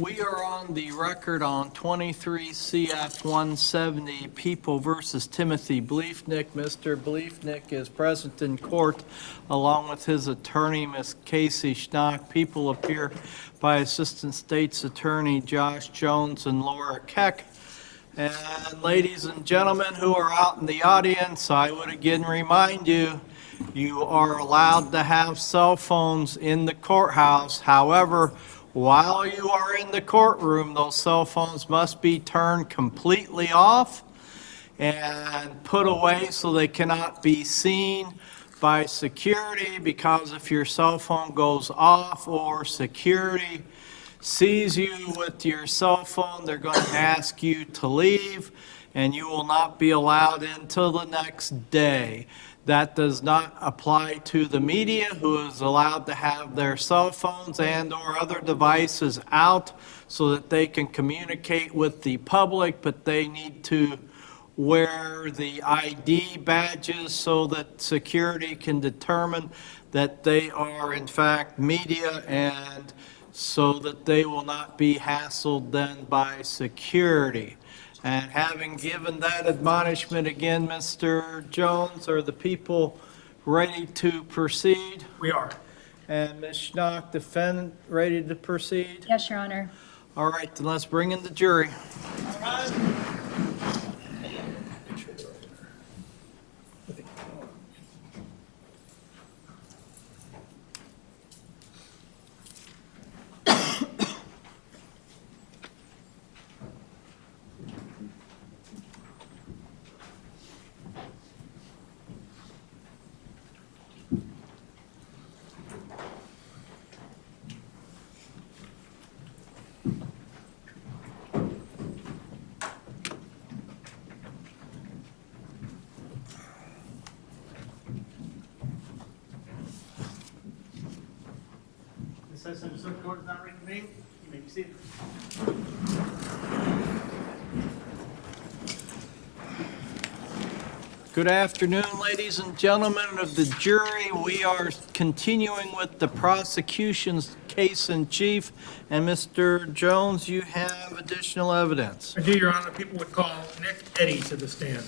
We are on the record on 23 CF 170, People versus Timothy Bliefnick. Mr. Bliefnick is present in court along with his attorney, Ms. Casey Schnock. People appear by Assistant State's Attorney Josh Jones and Laura Keck. And ladies and gentlemen who are out in the audience, I would again remind you, you are allowed to have cell phones in the courthouse. However, while you are in the courtroom, those cell phones must be turned completely off and put away so they cannot be seen by security, because if your cell phone goes off or security sees you with your cell phone, they're going to ask you to leave and you will not be allowed until the next day. That does not apply to the media, who is allowed to have their cell phones and or other devices out so that they can communicate with the public, but they need to wear the ID badges so that security can determine that they are in fact media, and so that they will not be hassled then by security. And having given that admonishment again, Mr. Jones, are the people ready to proceed? We are. And Ms. Schnock, defendant, ready to proceed? Yes, Your Honor. All right, then let's bring in the jury. The session of circuit court is not reconvened. You may be seated. Good afternoon, ladies and gentlemen of the jury. We are continuing with the prosecution's case in chief. And Mr. Jones, you have additional evidence. I do, Your Honor. People would call Nick Eddy to the stand.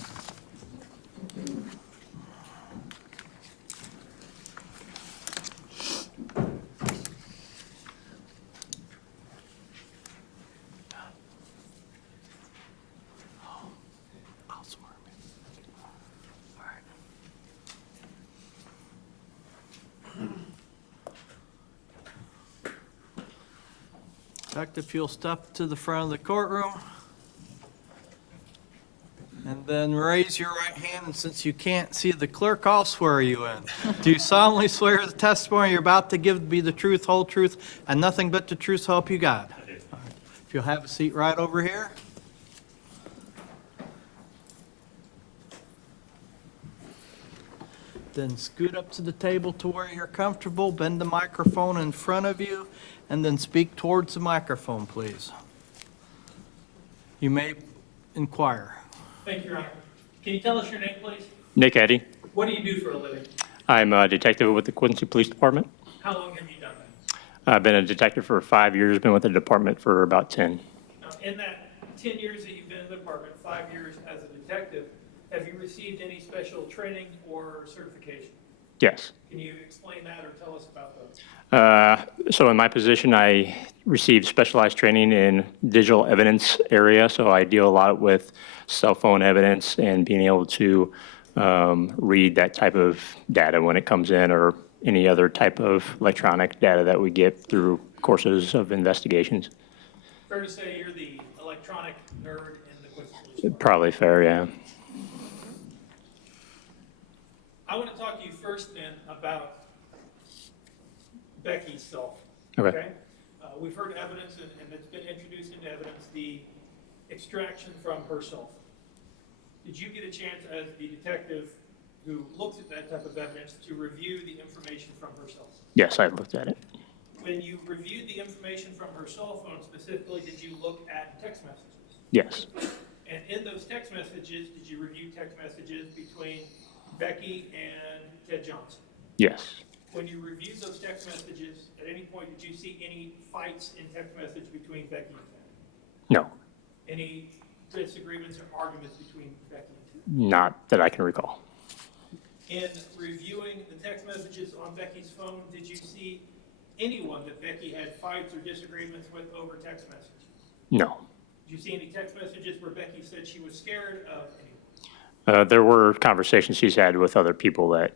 If you'll step to the front of the courtroom and then raise your right hand, and since you can't see the clerk, I'll swear you in. Do you solemnly swear the testimony you're about to give to be the truth, whole truth, and nothing but the truth, so help you God? I do. All right. If you'll have a seat right over here. Then scoot up to the table to where you're comfortable, bend the microphone in front of you, and then speak towards the microphone, please. You may inquire. Thank you, Your Honor. Can you tell us your name, please? Nick Eddy. What do you do for a living? I'm a detective with the Quincy Police Department. How long have you done that? I've been a detective for 5 years, been with the department for about 10. Now, in that 10 years that you've been in the department, 5 years as a detective, have you received any special training or certification? Yes. Can you explain that or tell us about those? So in my position, I received specialized training in digital evidence area. So I deal a lot with cell phone evidence and being able to read that type of data when it comes in, or any other type of electronic data that we get through courses of investigations. Fair to say you're the electronic nerd in the Quincy Police Department? Probably fair, yeah. I want to talk to you first then about Becky's cell Okay. phone. We've heard evidence, and it's been introduced into evidence, the extraction from her cell phone. Did you get a chance as the detective who looks at that type of evidence to review the information from her cell phone? Yes, I looked at it. When you reviewed the information from her cell phone specifically, did you look at text messages? Yes. And in those text messages, did you review text messages between Becky and Ted Johnson? Yes. When you reviewed those text messages, at any point did you see any fights in text message between Becky and Ted? No, Any disagreements or arguments between Becky and Ted? not that I can recall. In reviewing the text messages on Becky's phone, did you see anyone that Becky had fights or disagreements with over text messages? No. Did you see any text messages where Becky said she was scared of anyone? There were conversations she's had with other people that,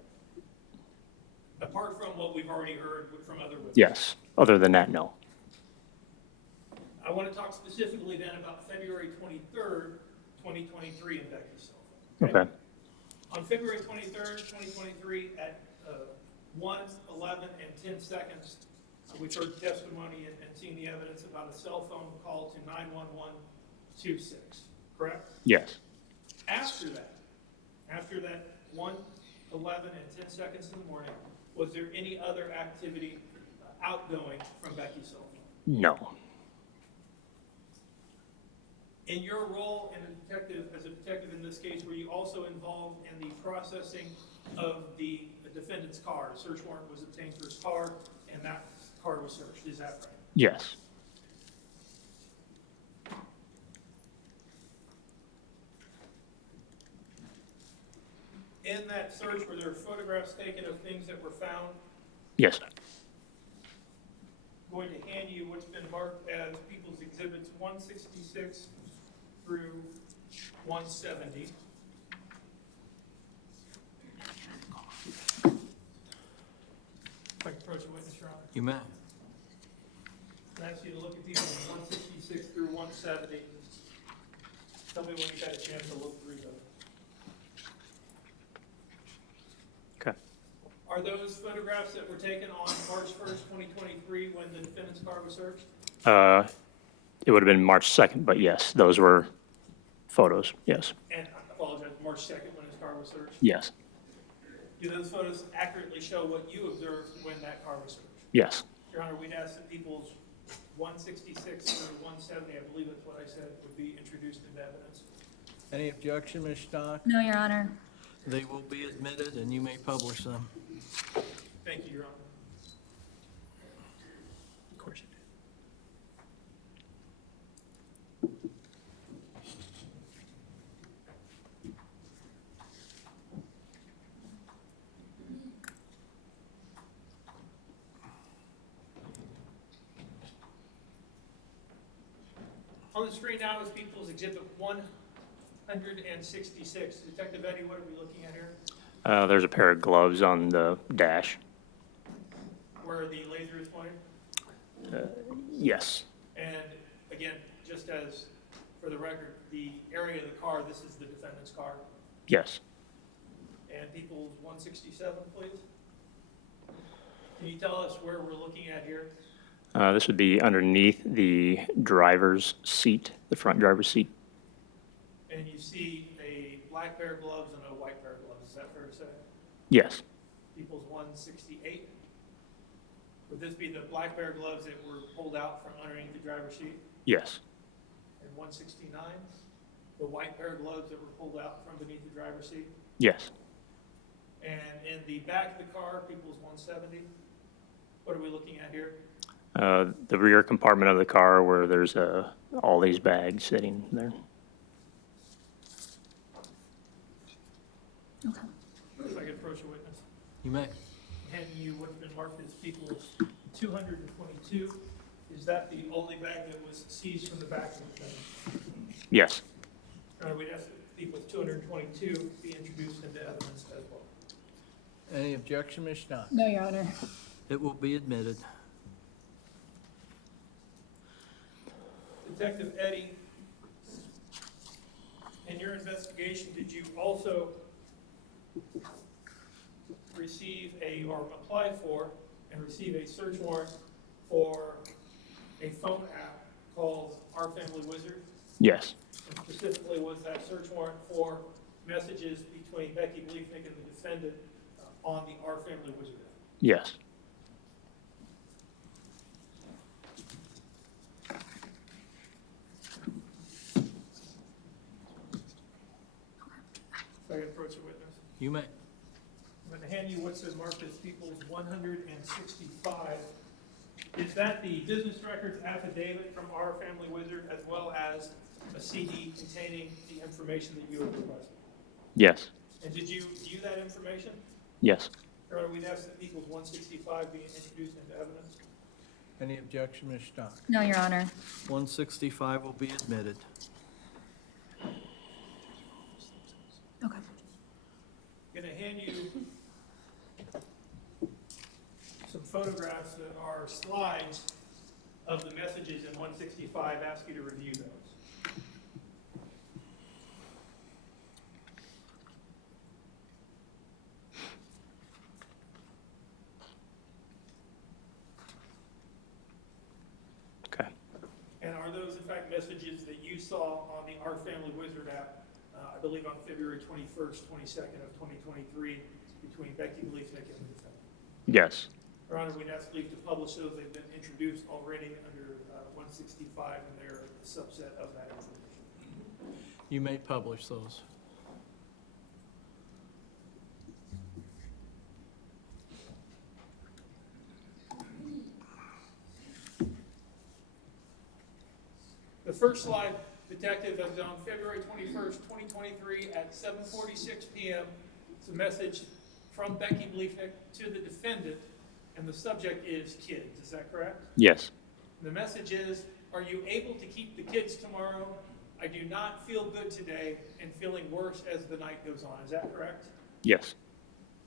Apart from what we've already heard from other witnesses? yes. Other than that, no. I want to talk specifically then about February 23rd, 2023 in Becky's cell phone. Okay. On February 23rd, 2023 at 1:11 and 10 seconds, we've heard testimony and seen the evidence about a cell phone call to 91126, correct? Yes. After that 1:11 and 10 seconds in the morning, was there any other activity outgoing from Becky's cell phone? No. In your role as a detective in this case, were you also involved in the processing of the defendant's car? A search warrant was obtained for his car, and that car was searched. Is that right? Yes. In that search, were there photographs taken of things that were found? Yes. I'm going to hand you what's been marked as People's Exhibits 166 through 170. If I can approach a witness, Your Honor. You may. I ask you to look at these from 166 through 170. Tell me when you've had a chance to look through them. Okay. Are those photographs that were taken on March 1st, 2023, when the defendant's car was searched? It would have been March 2nd, but yes, those were photos. Yes. And I apologize, March 2nd, when his car was searched? Yes. Do those photos accurately show what you observed when that car was searched? Yes. Your Honor, we'd ask that People's 166 through 170, I believe that's what I said, would be introduced into evidence. Any objection, Ms. Stock? No, Your Honor. They will be admitted, and you may publish them. Thank you, Your Honor. Of course you did. On the screen now is People's Exhibit 166. Detective Eddie, what are we looking at here? There's a pair of gloves on the dash. Where the laser is pointed? Yes. And again, just as for the record, the area of the car, this is the defendant's car. Yes. And People's 167, please. Can you tell us where we're looking at here? This would be underneath the driver's seat, the front driver's seat. And you see a black pair of gloves and a white pair of gloves. Is that fair to say? Yes. People's 168. Would this be the black pair of gloves that were pulled out from underneath the driver's seat? Yes. And 169, the white pair of gloves that were pulled out from beneath the driver's seat? Yes. And in the back of the car, People's 170, what are we looking at here? The rear compartment of the car where there's all these bags sitting there. Okay. If I could approach a witness. You may. And you would have been marked as People's 222. Is that the only bag that was seized from the back of the defendant? Yes. We'd ask that People's 222 be introduced into evidence as well. Any objection, Ms. Stock? No, Your Honor. It will be admitted. Detective Eddie, in your investigation, did you also receive or apply for and receive a search warrant for a phone app called Our Family Wizard? Yes. And specifically, was that search warrant for messages between Becky Bliefnick and the defendant on the Our Family Wizard app? Yes. If I can approach a witness. You may. I'm going to hand you what's been marked as People's 165. Is that the business records affidavit from our family wizard, as well as a CD containing the information that you have requested? Yes. And did you view that information? Yes. Your Honor, we'd ask that People's 165 be introduced into evidence. Any objection, Ms. Stock? No, Your Honor. 165 will be admitted. Okay. Going to hand you some photographs that are slides of the messages in 165. Ask you to review those. Okay. And are those, in fact, messages that you saw on the Our Family Wizard app, I believe on February 21st, 22nd of 2023, between Becky Bliefnick and the defendant? Yes. Your Honor, we'd ask leave to publish those. They've been introduced already under 165, and they're a subset of that information. You may publish those. The first slide, Detective, is on February 21st, 2023 at 7:46 p.m. It's a message from Becky Bliefnick to the defendant, and the subject is kids. Is that correct? Yes. The message is, are you able to keep the kids tomorrow? I do not feel good today and feeling worse as the night goes on. Is that correct? Yes.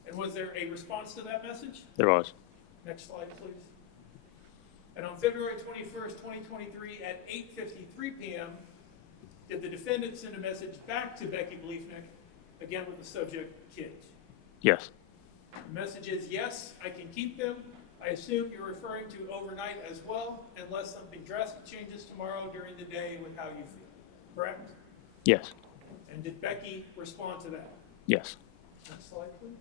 And was there a response to that message? There was. Next slide, please. And on February 21st, 2023 at 8:53 p.m., did the defendant send a message back to Becky Bliefnick, again with the subject, kids? Yes. The message is, yes, I can keep them. I assume you're referring to overnight as well, unless something drastic changes tomorrow during the day with how you feel. Correct? Yes. And did Becky respond to that? Yes. Next slide, please.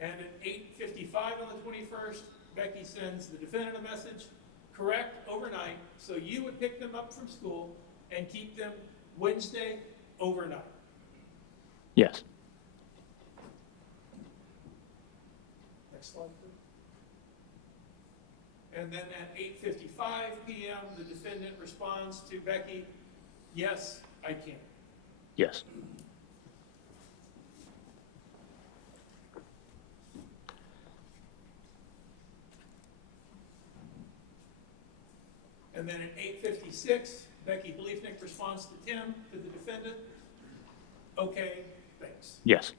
And at 8:55 on the 21st, Becky sends the defendant a message, correct, overnight, so you would pick them up from school and keep them Wednesday overnight. Yes. Next slide, please. And then at 8:55 p.m., the defendant responds to Becky, yes, I can. Yes. And then at 8:56, Becky Bliefnick responds to Tim, to the defendant, okay, thanks. Yes.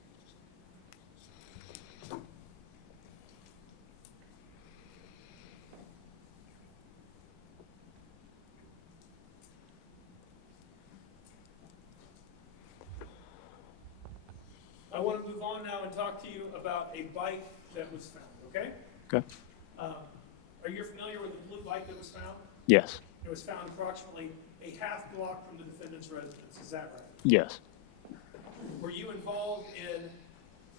I want to move on now and talk to you about a bike that was found, okay? Okay. Are you familiar with the blue bike that was found? Yes. It was found approximately a half block from the defendant's residence, is that right? Yes. Were you involved in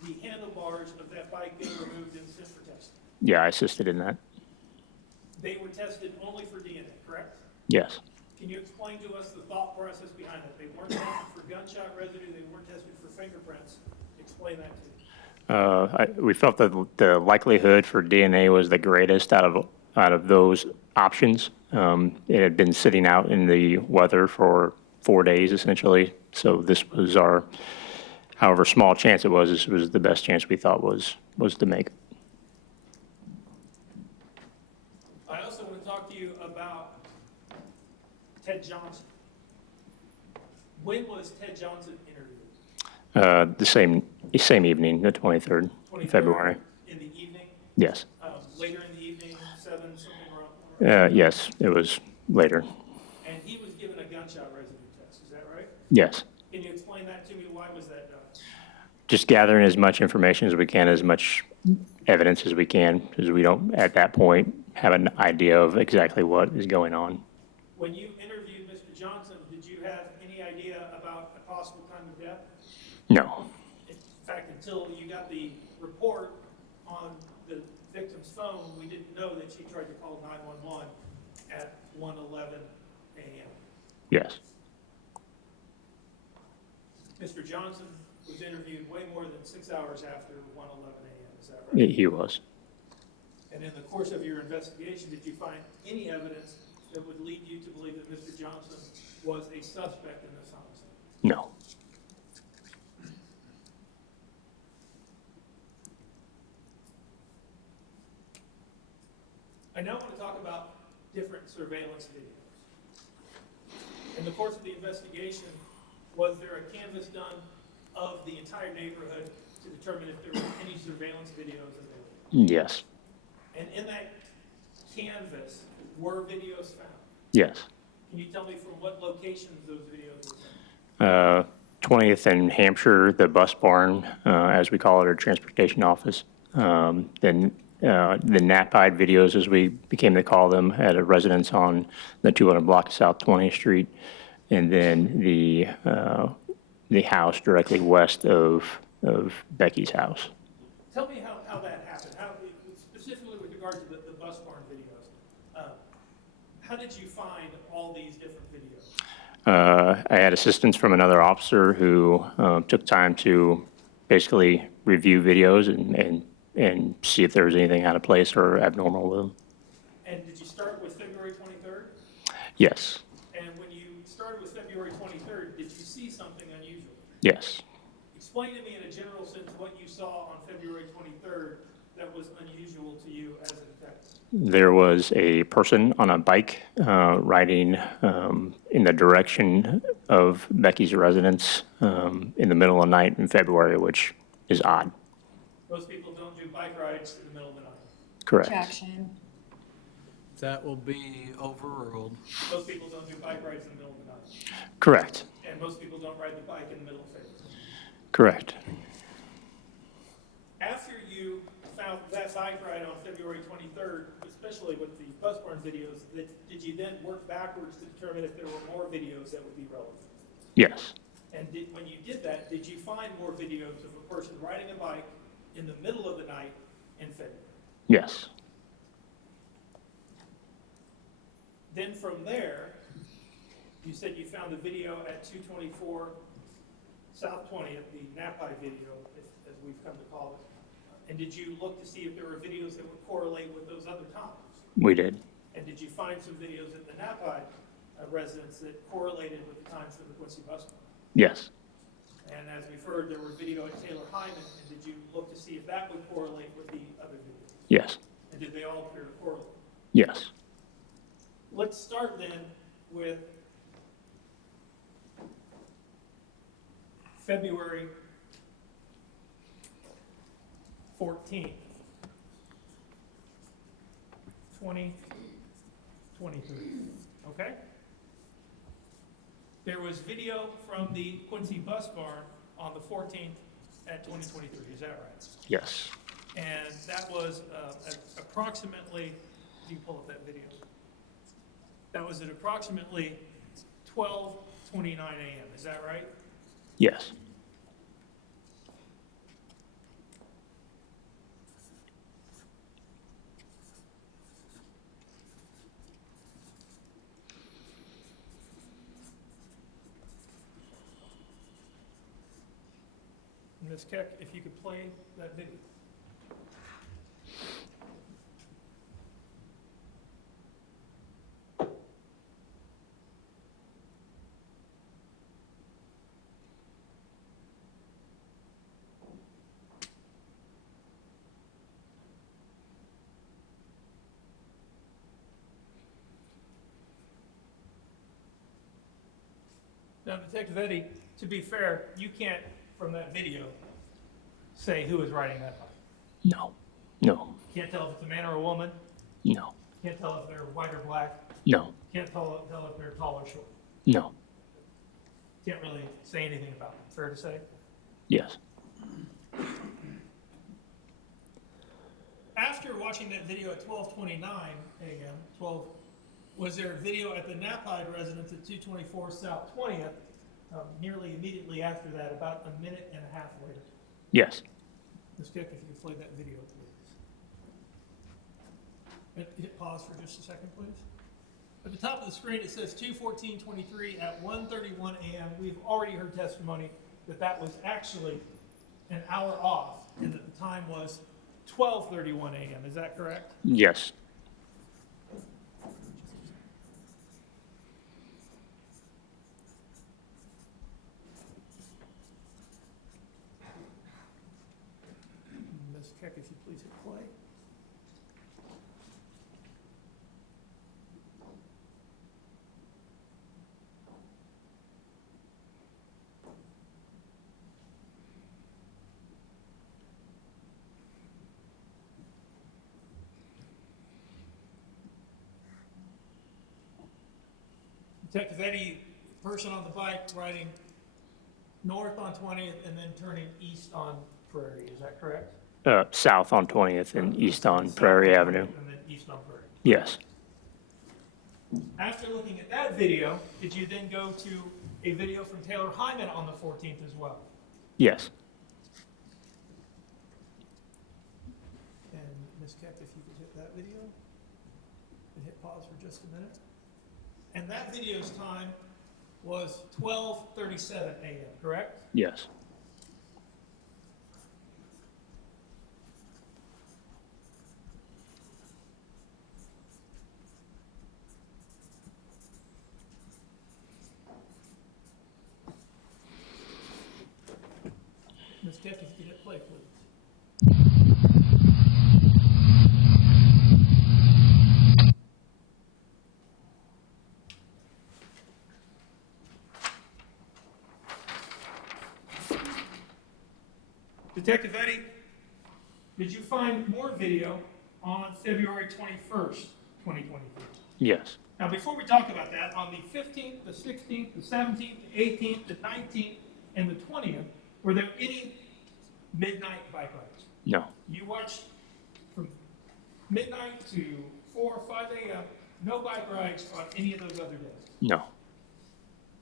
the handlebars of that bike being removed and sent for testing? Yeah, I assisted in that. They were tested only for DNA, correct? Yes. Can you explain to us the thought process behind it? They weren't tested for gunshot residue, they weren't tested for fingerprints. Explain that to me. We felt that the likelihood for DNA was the greatest out of those options. It had been sitting out in the weather for 4 days essentially, so this was our, however small chance it was, this was the best chance we thought was to make. I also want to talk to you about Ted Johnson. When was Ted Johnson interviewed? The same evening, the 23rd 23rd February. In the evening? Yes. Later in the evening, 7, something around? Yes, it was later. And he was given a gunshot residue test, is that right? Yes. Can you explain that to me? Why was that done? Just gathering as much information as we can, as much evidence as we can, because we don't, at that point, have an idea of exactly what is going on. When you interviewed Mr. Johnson, did you have any idea about a possible time of death? No. In fact, until you got the report on the victim's phone, we didn't know that she tried to call 911 at 1:11 a.m. Yes. Mr. Johnson was interviewed interviewed way more than 6 hours after 1:11 a.m., is that right? He was. And in the course of your investigation, did you find any evidence that would lead you to believe that Mr. Johnson was a suspect in this homicide? No. I now want to talk about different surveillance videos. In the course of the investigation, was there a canvass done of the entire neighborhood to determine if there were any surveillance videos available? Yes. And in that canvas, were videos found? Yes. Can you tell me from what locations those videos were found? 20th and Hampshire, the bus barn, as we call it, or transportation office. Then the Napide videos, as we became to call them, at a residence on the 200 block of South 20th Street. And then the house directly west of Becky's house. Tell me how that happened, specifically with regard to the bus barn videos. How did you find all these different videos? I had assistance from another officer who took time to basically review videos and see if there was anything out of place or abnormal with them. And did you start with February 23rd? Yes. And when you started with February 23rd, did you see something unusual? Yes. Explain to me in a general sense what you saw on February 23rd that was unusual to you as a detective. There was a person on a bike riding in the direction of Becky's residence in the middle of the night in February, which is odd. Most people don't do bike rides in the middle of the night. Correct. Objection. That will be overruled. Most people don't do bike rides in the middle of the night. Correct. And most people don't ride the bike in the middle of February. Correct. After you found that bike ride on February 23rd, especially with the bus barn videos, did you then work backwards to determine if there were more videos that would be relevant? Yes. And when you did that, did you find more videos of a person riding a bike in the middle of the night in February? Yes. Then from there, you said you found a video at 224 South 20th, the Nappi video, as we've come to call it. And did you look to see if there were videos that would correlate with those other times? We did. And did you find some videos at the Nappi residence that correlated with the times for the Quincy bus barn? Yes. And as we've heard, there were video at Taylor Hyman, and did you look to see if that would correlate with the other videos? Yes. And did they all appear to correlate? Yes. Let's start then with February 14th, 2023, okay? There was video from the Quincy bus barn on the 14th at 2023, is that right? Yes. And that was approximately, you can pull up that video. That was at approximately 12:29 a.m., is that right? Yes. Ms. Keck, if you could play that video. Now, Detective Eddie, to be fair, you can't, from that video, say who is riding that bike. No. No. Can't tell if it's a man or a woman. No. Can't tell if they're white or black. No. Can't tell if they're tall or short. No. Can't really say anything about them. Fair to say? Yes. After watching that video at 12:29 a.m., was there a video at the Nappi residence at 224 South 20th, nearly immediately after that, about a minute and a half later? Yes. Ms. Cook, if you could play that video, please. Hit pause for just a second, please. At the top of the screen, it says 2:14:23 at 1:31 a.m. We've already heard testimony that that was actually an hour off, and that the time was 12:31 a.m., is that correct? Yes. Let's check if you please hit play. Detective Eddie, person on the bike riding north on 20th and then turning east on Prairie, is that correct? South on 20th and east on Prairie South on Avenue. 20th and then east on Prairie. Yes. After looking at that video, did you then go to a video from Taylor Hyman on the 14th as well? Yes. And Ms. Keck, if you could hit that video and hit pause for just a minute. And that video's time was 12:37 a.m., correct? Yes. Ms. Keck, if you could hit play, please. Detective Eddie, did you find more video on February 21st, 2023? Yes. Now, before we talk about that, on the 15th, the 16th, the 17th, the 18th, the 19th, and the 20th, were there any midnight bike rides? No. You watched from midnight to 4 or 5 a.m., no bike rides on any of those other days. No.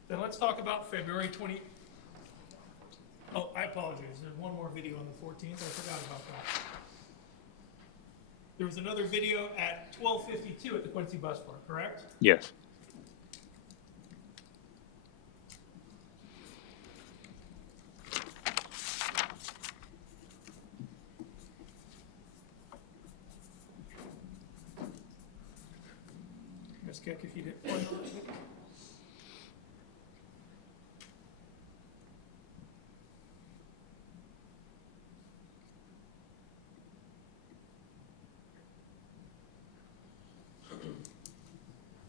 Then let's talk about February 20. Oh, I apologize. There's one more video on the 14th. I forgot about that. There was another video at 12:52 at the Quincy Bus Bar, correct? Yes. Ms. Keck, if you did play on it.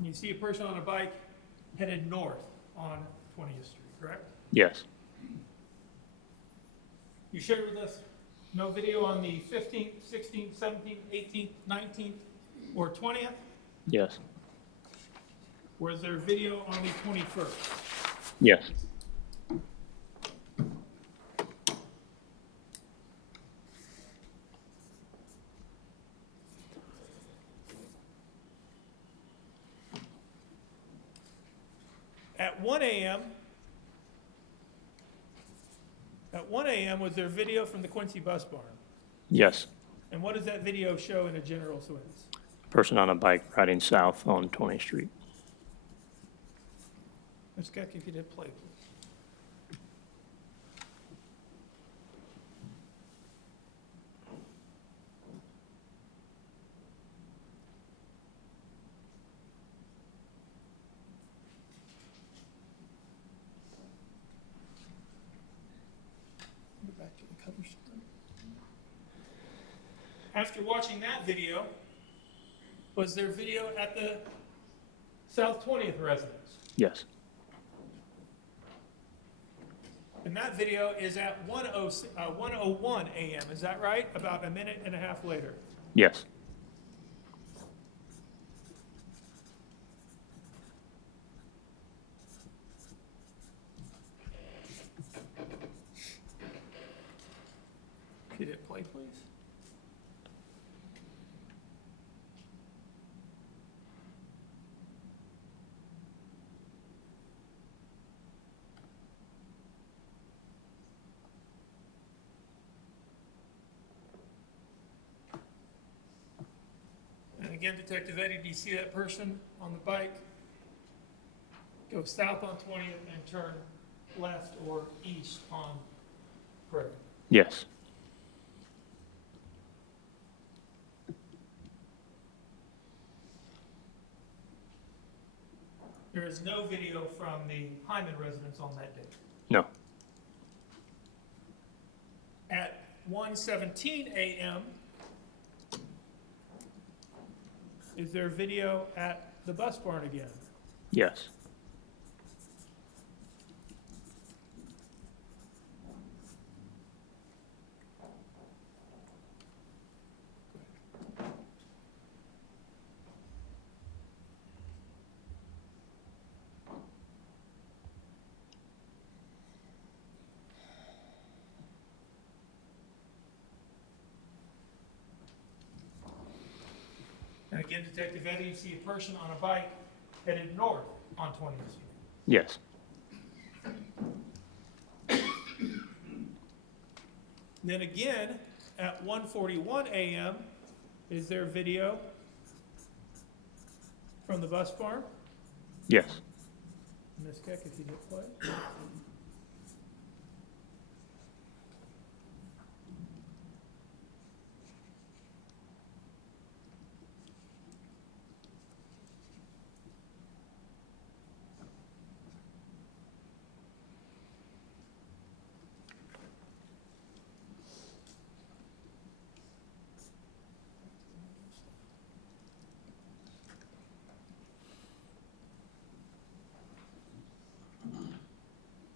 You see a person on a bike headed north on 20th Street, correct? Yes. You shared with us no video on the 15th, 16th, 17th, 18th, 19th, or 20th? Yes. Was there video on the 21st? Yes. At 1 a.m., was there video from the Quincy Bus Barn? Yes. And what does that video show in a general sense? Person on a bike riding south on 20th Street. Ms. Keck, if you did play, please. Go back to the cover story. After watching that video, was there video at the South 20th residence? Yes. And that video is at 1:01 a.m., is that right? About a minute and a half later. Yes. Could you hit play, please? And again, Detective Eddie, do you see that person on the bike go south on 20th and turn left or east on Prairie? Yes. There is no video from the Hyman residence on that day. No. At 1:17 a.m., is there video at the bus barn again? Yes. And again, Detective Eddie, you see a person on a bike headed north on 20th Street. Yes. Then again, at 1:41 a.m., is there video from the bus barn? Yes. Ms. Keck, if you hit play.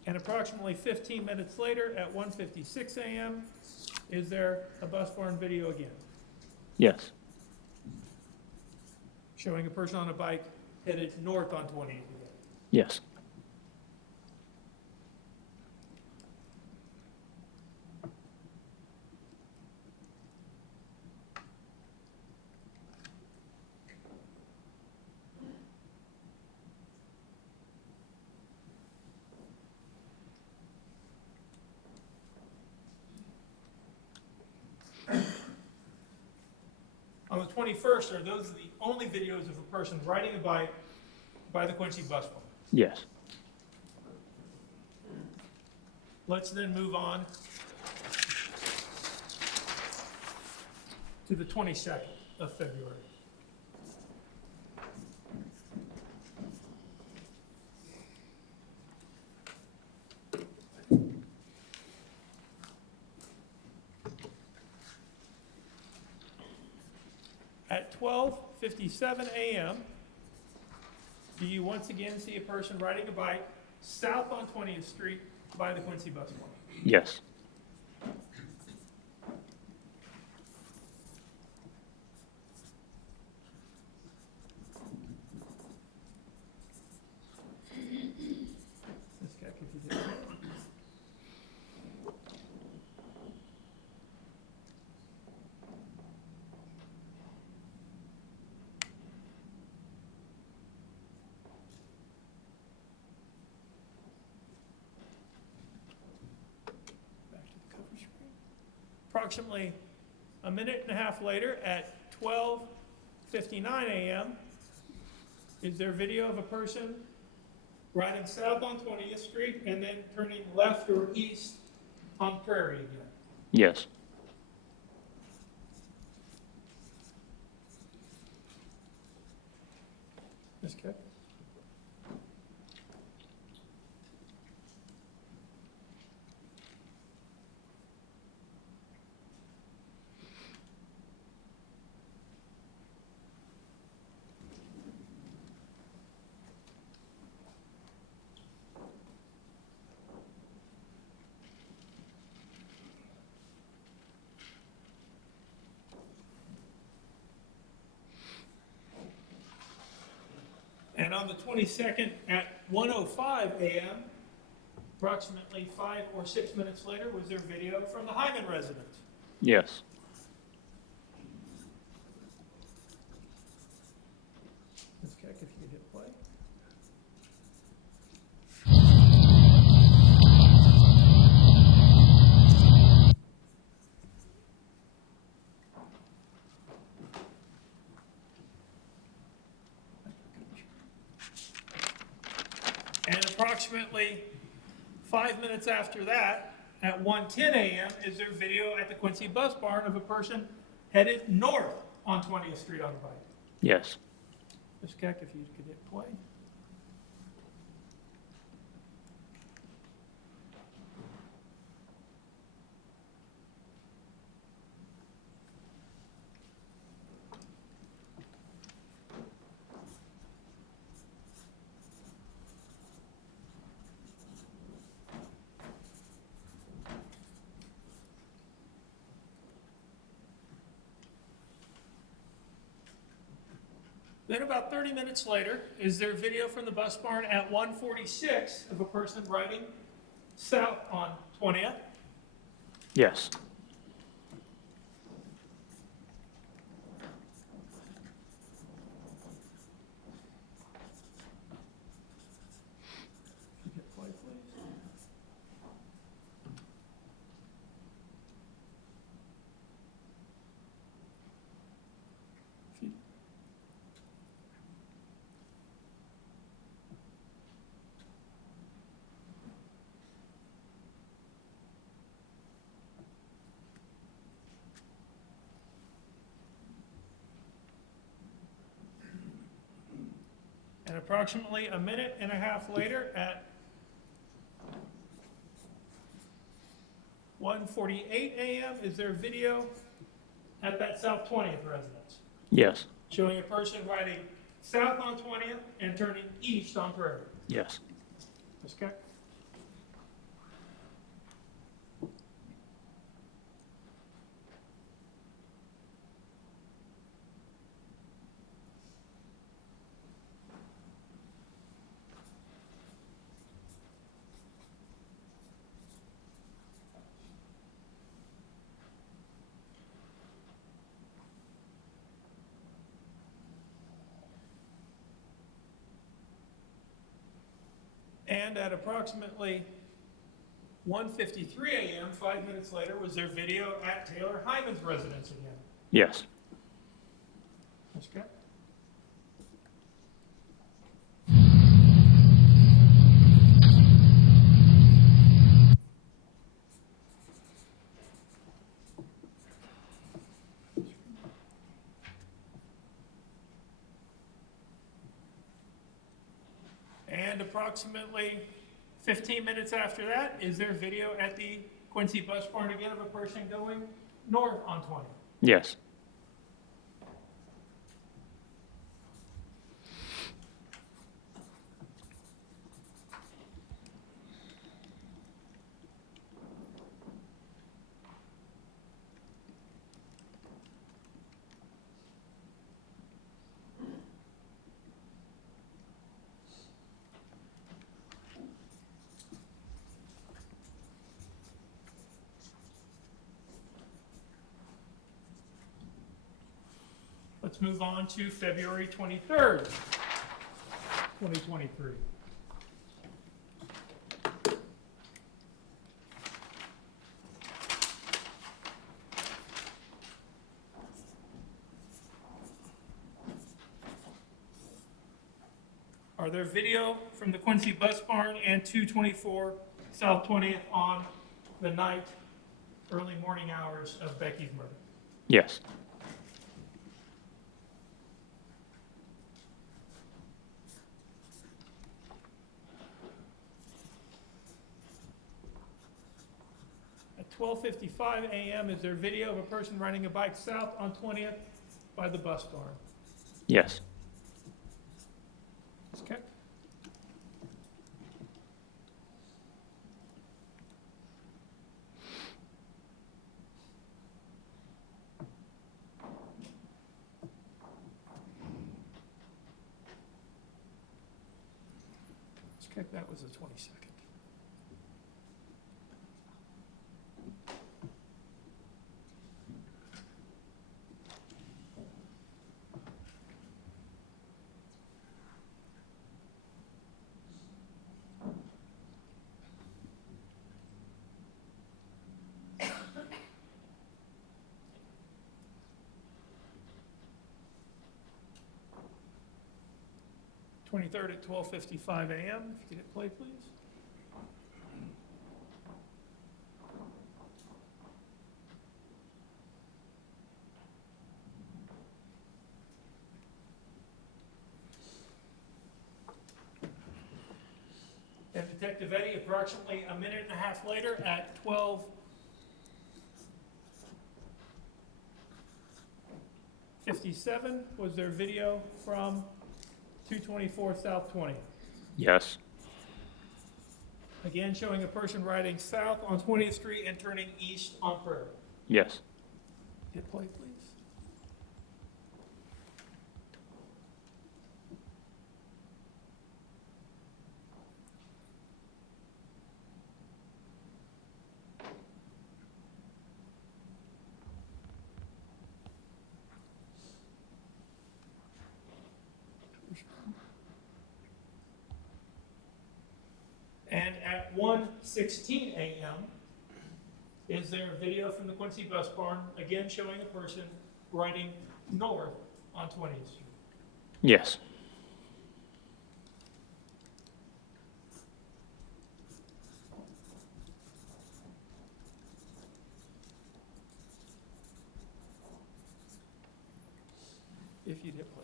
And approximately 15 minutes later, at 1:56 a.m., is there a bus barn video again, Yes. showing a person on a bike headed north on 20th again? Yes. On the 21st, are those the only videos of a person riding a bike by the Quincy bus barn? Yes. Let's then move on to the 22nd of February. At 12:57 a.m., do you once again see a person riding a bike south on 20th Street by the Quincy bus barn? Yes. Ms. Keck, if you did. Back to the cover screen. Approximately a minute and a half later, at 12:59 a.m., is there video of a person riding south on 20th Street and then turning left or east on Prairie again? Yes. Ms. Keck? And on the 22nd at 1:05 a.m., approximately 5 or 6 minutes later, was there video from the Hyman residence? Yes. Ms. Keck, if you could hit play. And approximately 5 minutes after that, at 1:10 a.m., is there video at the Quincy Bus Barn of a person headed north on 20th Street on a bike? Yes. Ms. Keck, if you could hit play. Then about 30 minutes later, is there video from the bus barn at 1:46 of a person riding south on 20th? Yes. Hit play, please. And approximately a minute and a half later, at 1:48 a.m., is there video at that South 20th residence Yes. showing a person riding south on 20th and turning east on Prairie? Yes. Ms. Keck? And at approximately 1:53 a.m., 5 minutes later, was there video at Taylor Hyman's residence again? Yes. Ms. Keck? And approximately 15 minutes after that, is there video at the Quincy Bus Barn again of a person going north on 20? Yes. Let's move on to February 23rd, 2023. Are there video from the Quincy Bus Barn and 224 South 20th on the night, early morning hours of Becky's murder? Yes. At 12:55 a.m., is there video of a person riding a bike south on 20th by the bus barn? Yes. Ms. Keck? Ms. Keck, that was the 22nd. Twenty-third at 12:55 a.m. If you could hit play, please. Detective Eddie, approximately a minute and a half later at 12:57, was there video from 224 South 20? Yes. Again, showing a person riding south on 20th Street and turning east on Prairie. Yes. Hit play, please. And at 1:16 a.m., is there a video from the Quincy Bus Barn, again showing a person riding north on 20th Street? Yes. If you'd hit play.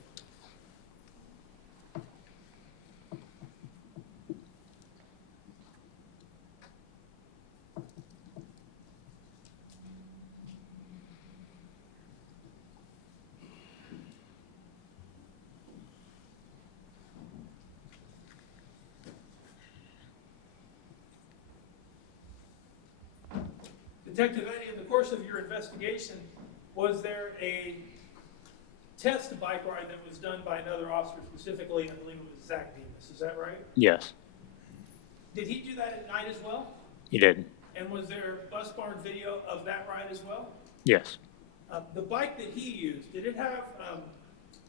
Detective Eddie, in the course of your investigation, was there a test bike ride that was done by another officer, specifically, I believe it was Zach Demas, is that right? Yes. Did he do that at night as well? He did. And was there bus barn video of that ride as well? Yes. The bike that he used, did it have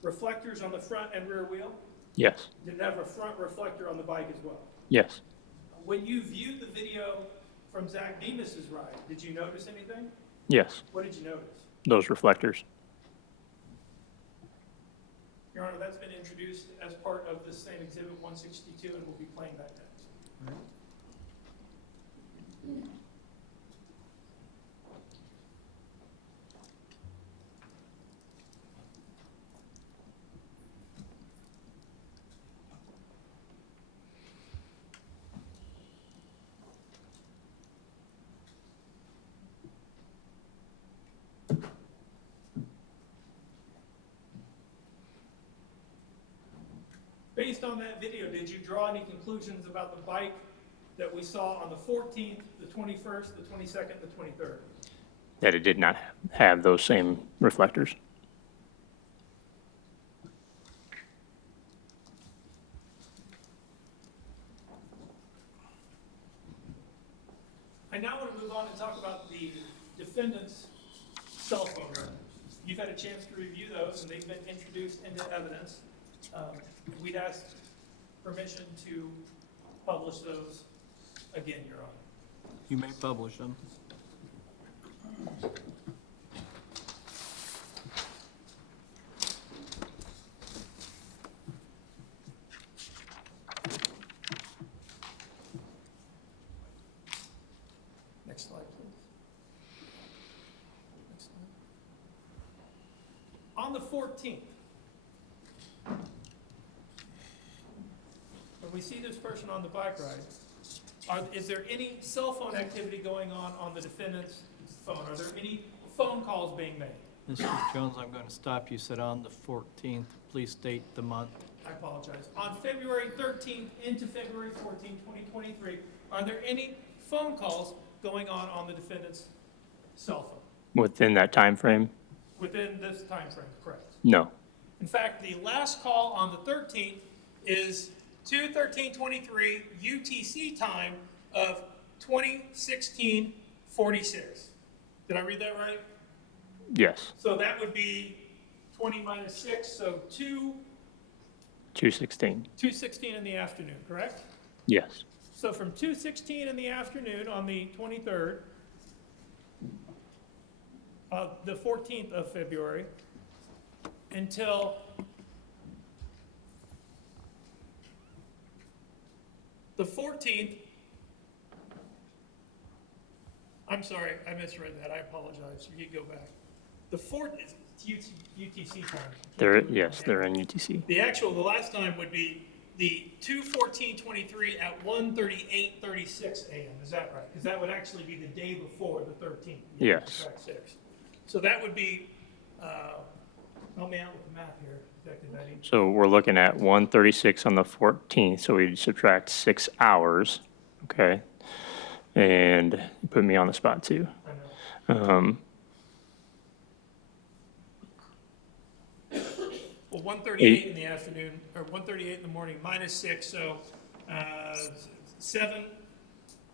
reflectors on the front and rear wheel? Yes. Did it have a front reflector on the bike as well? Yes. When you viewed the video from Zach Demas's ride, did you notice anything? Yes. What did you notice? Those reflectors. Your Honor, that's been introduced as part of the same Exhibit 162, and we'll be playing that next. Based on that video, did you draw any conclusions about the bike that we saw on the 14th, the 21st, the 22nd, the 23rd? That it did not have those same reflectors. I now want to move on and talk about the defendant's cell phone records. You've had a chance to review those, and they've been introduced into evidence. We'd ask permission to publish those again, Your Honor. You may publish them. Next slide, please. Next slide. On the 14th, when we see this person on the bike ride, is there any cell phone activity going on the defendant's phone? Are there any phone calls being made? Mr. Jones, I'm going to stop you. Said on the 14th. Please state the month. I apologize. On February 13th into February 14th, 2023, are there any phone calls going on the defendant's cell phone? Within that time frame? Within this time frame, correct? No. In fact, the last call on the 13th is 2/13/23 UTC time of 20:16:46. Did I read that right? Yes. So that would be 20 minus 6, so 2:16. 2:16 in the afternoon, correct? Yes. So from 2:16 in the afternoon on the 23rd, the 14th of February, until the 14th, I'm sorry, I misread that, I apologize, you can go back. The 4th is UTC time. Yes, they're in UTC. The last time would be the 2/14/23 at 1:38:36 a.m., is that right? Because that would actually be the day before the 13th. You have to Yes. subtract 6. So that would be, help me out with the math here, Detective Eddie. So we're looking at 1:36 on the 14th, so we'd subtract 6 hours, okay? And you put me on the spot too. I know. Well, 1:38 in the afternoon, or 1:38 in the morning, minus 6, so 7,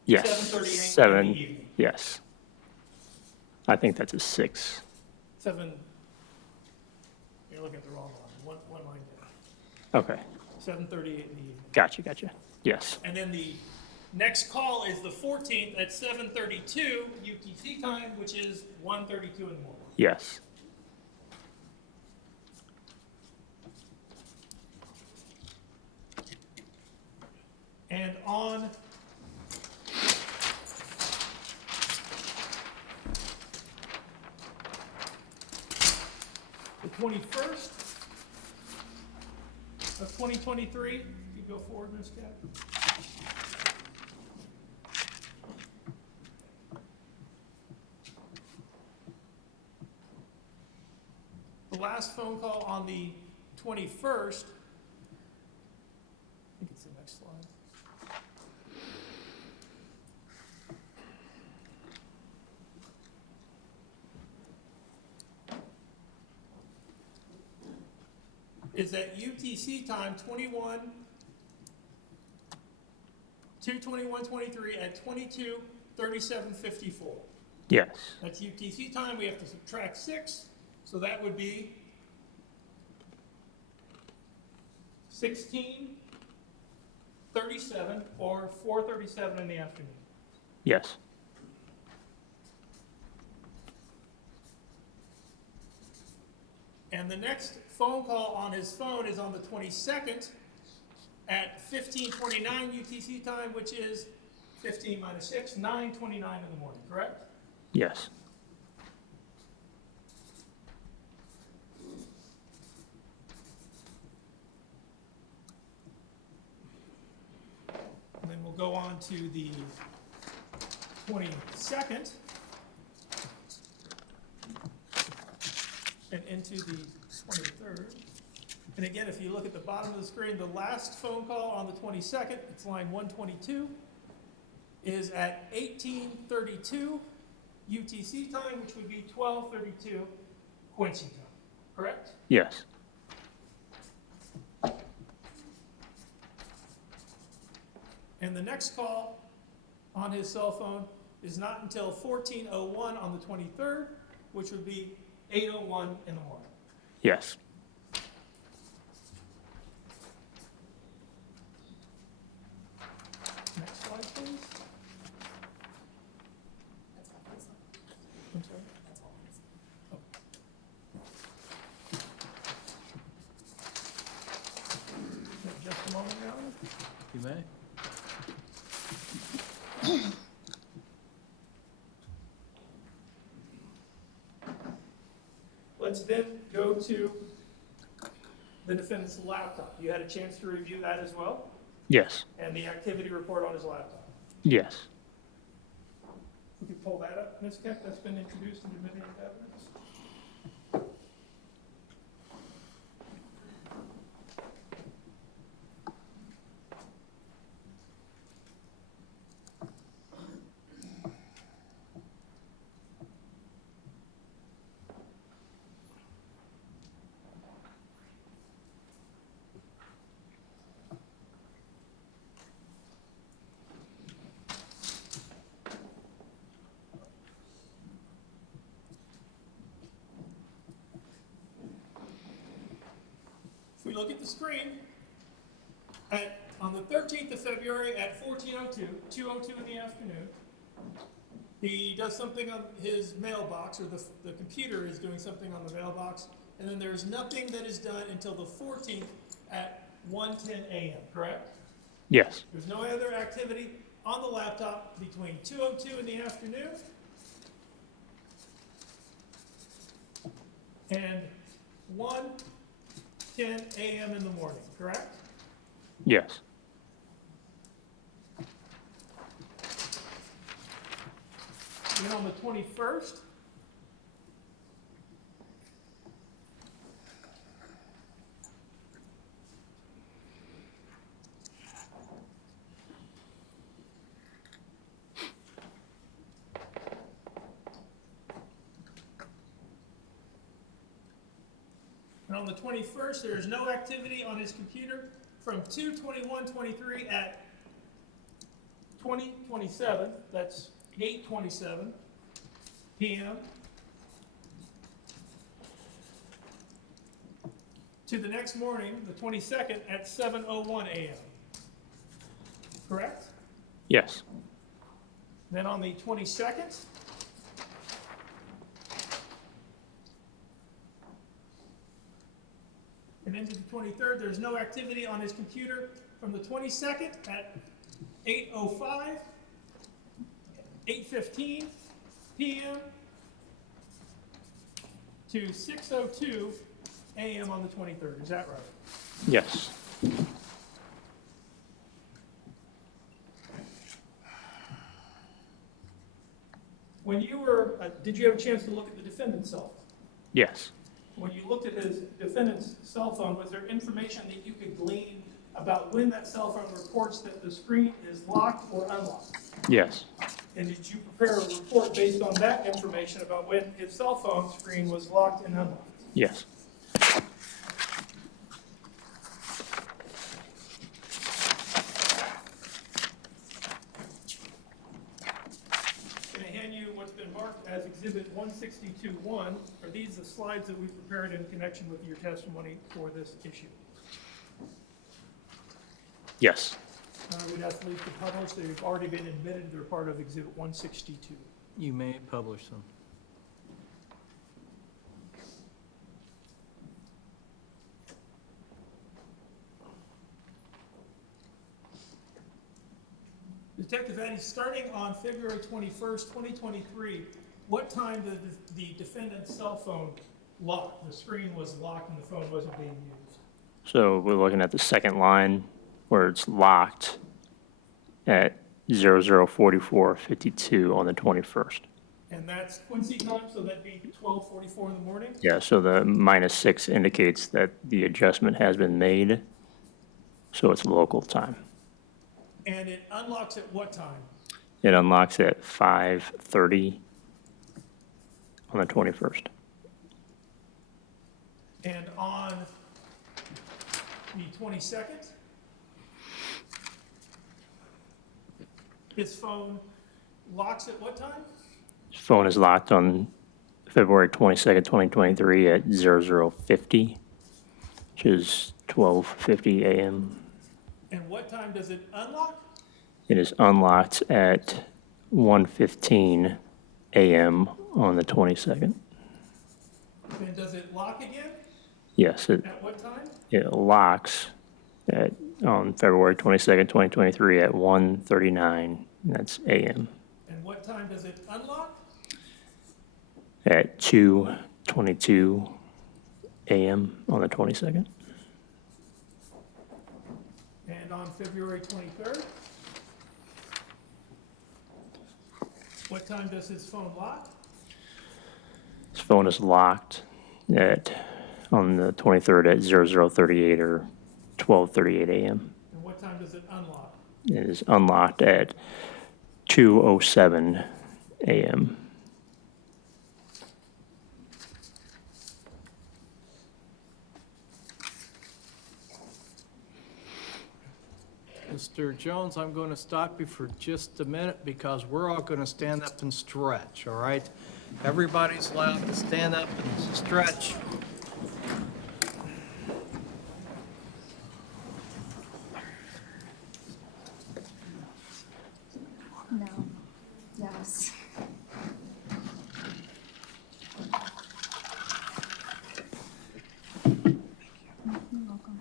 Yes. 7:38 in 7, the evening. yes. I think that's a 6. 7, you're looking at the wrong one, one line down. Okay, 7:38 in the evening. gotcha. Yes, And then the next call is the 14th at 7:32 UTC time, which is 1:32 in the morning. yes. And on the 21st of 2023, you go forward, Ms. Cat. The last phone call on the 21st, I think it's the next slide. Is at UTC time 2/21/23 at 22:37:54. Yes, That's UTC time, we have to subtract 6, so that would be 16:37 or 4:37 in the afternoon. yes. And the next phone call on his phone is on the 22nd at 15:29 UTC time, which is 15 minus 6, 9:29 in the morning, correct? Yes. And then we'll go on to the 22nd and into the 23rd. And again, if you look at the bottom of the screen, the last phone call on the 22nd, it's line 122, is at 18:32 UTC time, which would be 12:32 Quincy time, correct? Yes. And the next call on his cell phone is not until 14:01 on the 23rd, which would be 8:01 in the morning. Yes. Next slide, please. I'm sorry? Oh. Just a moment, Your Honor. You may. Let's then go to the defendant's laptop. You had a chance to review that as well, Yes. and the activity report on his laptop. Yes. We could pull that up, Ms. Keck, that's been introduced and admitted into evidence. If we look at the screen, on the 13th of February at 14:02, 2:02 in the afternoon, he does something on his mailbox, or the computer is doing something on the mailbox, and then there's nothing that is done until the 14th at 1:10 a.m., correct? Yes. There's no other activity on the laptop between 2:02 in the afternoon and 1:10 a.m. in the morning, correct? Yes. Then on the 21st, there is no activity on his computer from 2/21/23 at 20:27, that's 8:27 p.m. to the next morning, the 22nd, at 7:01 a.m. Correct? Yes. Then on the 22nd, and into the 23rd, there's no activity on his computer from the 22nd at 8:05, 8:15 p.m. to 6:02 a.m. on the 23rd. Is that right? Yes. When you were, did you have a chance to look at the defendant's cell phone? Yes. When you looked at his defendant's cell phone, was there information that you could glean about when that cell phone reports that the screen is locked or unlocked? Yes. And did you prepare a report based on that information about when his cell phone screen was locked and unlocked? Yes. Can I hand you what's been marked as Exhibit 162-1? Are these the slides that we prepared in connection with your testimony for this issue? Yes. We'd ask these to publish. They've already been admitted. They're part of Exhibit 162. You may publish them. Detective Addy, starting on February 21st, 2023, what time did the defendant's cell phone lock? The screen was locked and the phone wasn't being used. So we're looking at the second line where it's locked at 00:44:52 on the 21st. And that's Quincy time, so that'd be 12:44 in the morning? Yeah, so the -6 indicates that the adjustment has been made, so it's local time. And it unlocks at what time? It unlocks at 5:30 on the 21st. And on the 22nd, his phone locks at what time? His phone is locked on February 22nd, 2023 at 00:50, which is 12:50 a.m. And what time does it unlock? It is unlocked at 1:15 a.m. on the 22nd. And does it lock again? Yes, At what time? it locks on February 22nd, 2023 at 1:39, that's a.m. And what time does it unlock? At 2:22 a.m. on the 22nd. And on February 23rd? What time does his phone lock? His phone is locked on the 23rd at 00:38 or 12:38 a.m. And what time does it unlock? It is unlocked at 2:07 a.m. Mr. Jones, I'm going to stop you for just a minute because we're all going to stand up and stretch, all right? Everybody's allowed to stand up and stretch. No. Yes. You're welcome.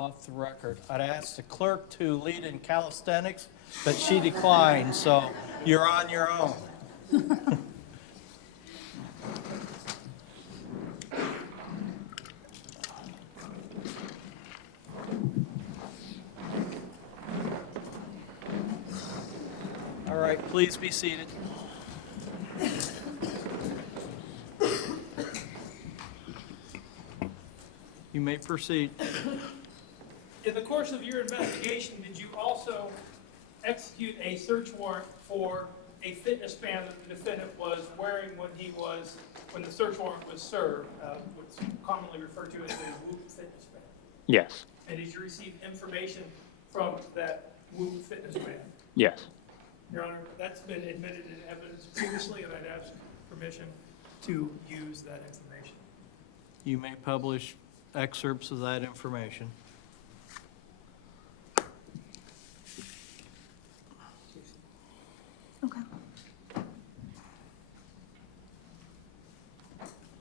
off the record. I'd asked the clerk to lead in calisthenics, but she declined, so you're on your own. All right, please be seated. You may proceed. In the course of your investigation, did you also execute a search warrant for a fitness band that the defendant was wearing when the search warrant was served, what's commonly referred to as a Whoop fitness band? Yes. And did you receive information from that Whoop fitness band? Yes. Your Honor, that's been admitted in evidence previously, and I'd ask permission to use that information. You may publish excerpts of that information. Okay.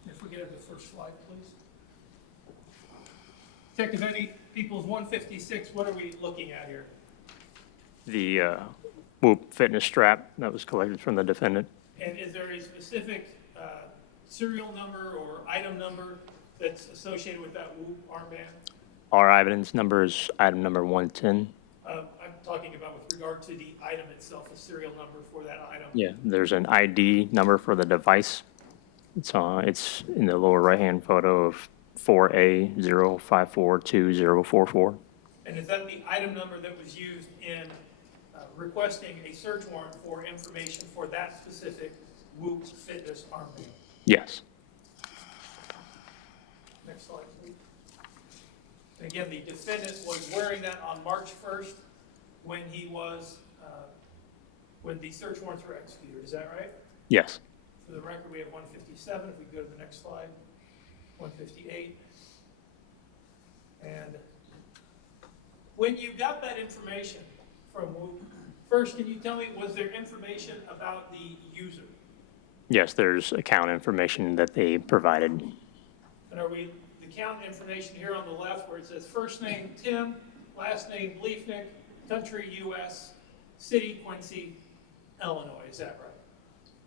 If we get to the first slide, please. Detective Eddie, Peoples 156, what are we looking at here? The Whoop fitness strap that was collected from the defendant. And is there a specific serial number or item number that's associated with that Whoop armband? Our evidence number is item number 110. I'm talking about with regard to the item itself, a serial number for that item. Yeah, there's an ID number for the device. It's in the lower right-hand photo of 4A0542044. And is that the item number that was used in requesting a search warrant for information for that specific Whoop fitness armband? Yes. Next slide, please. And again, the defendant was wearing that on March 1st when when the search warrants were executed. Is that right? Yes. For the record, we have 157. If we go to the next slide, 158. And when you got that information from Whoop, first, can you tell me, was there information about the user? Yes, there's account information that they provided. And are we, the account information here on the left where it says first name Tim, last name Bliefnick, country US, city Quincy, Illinois, is that right?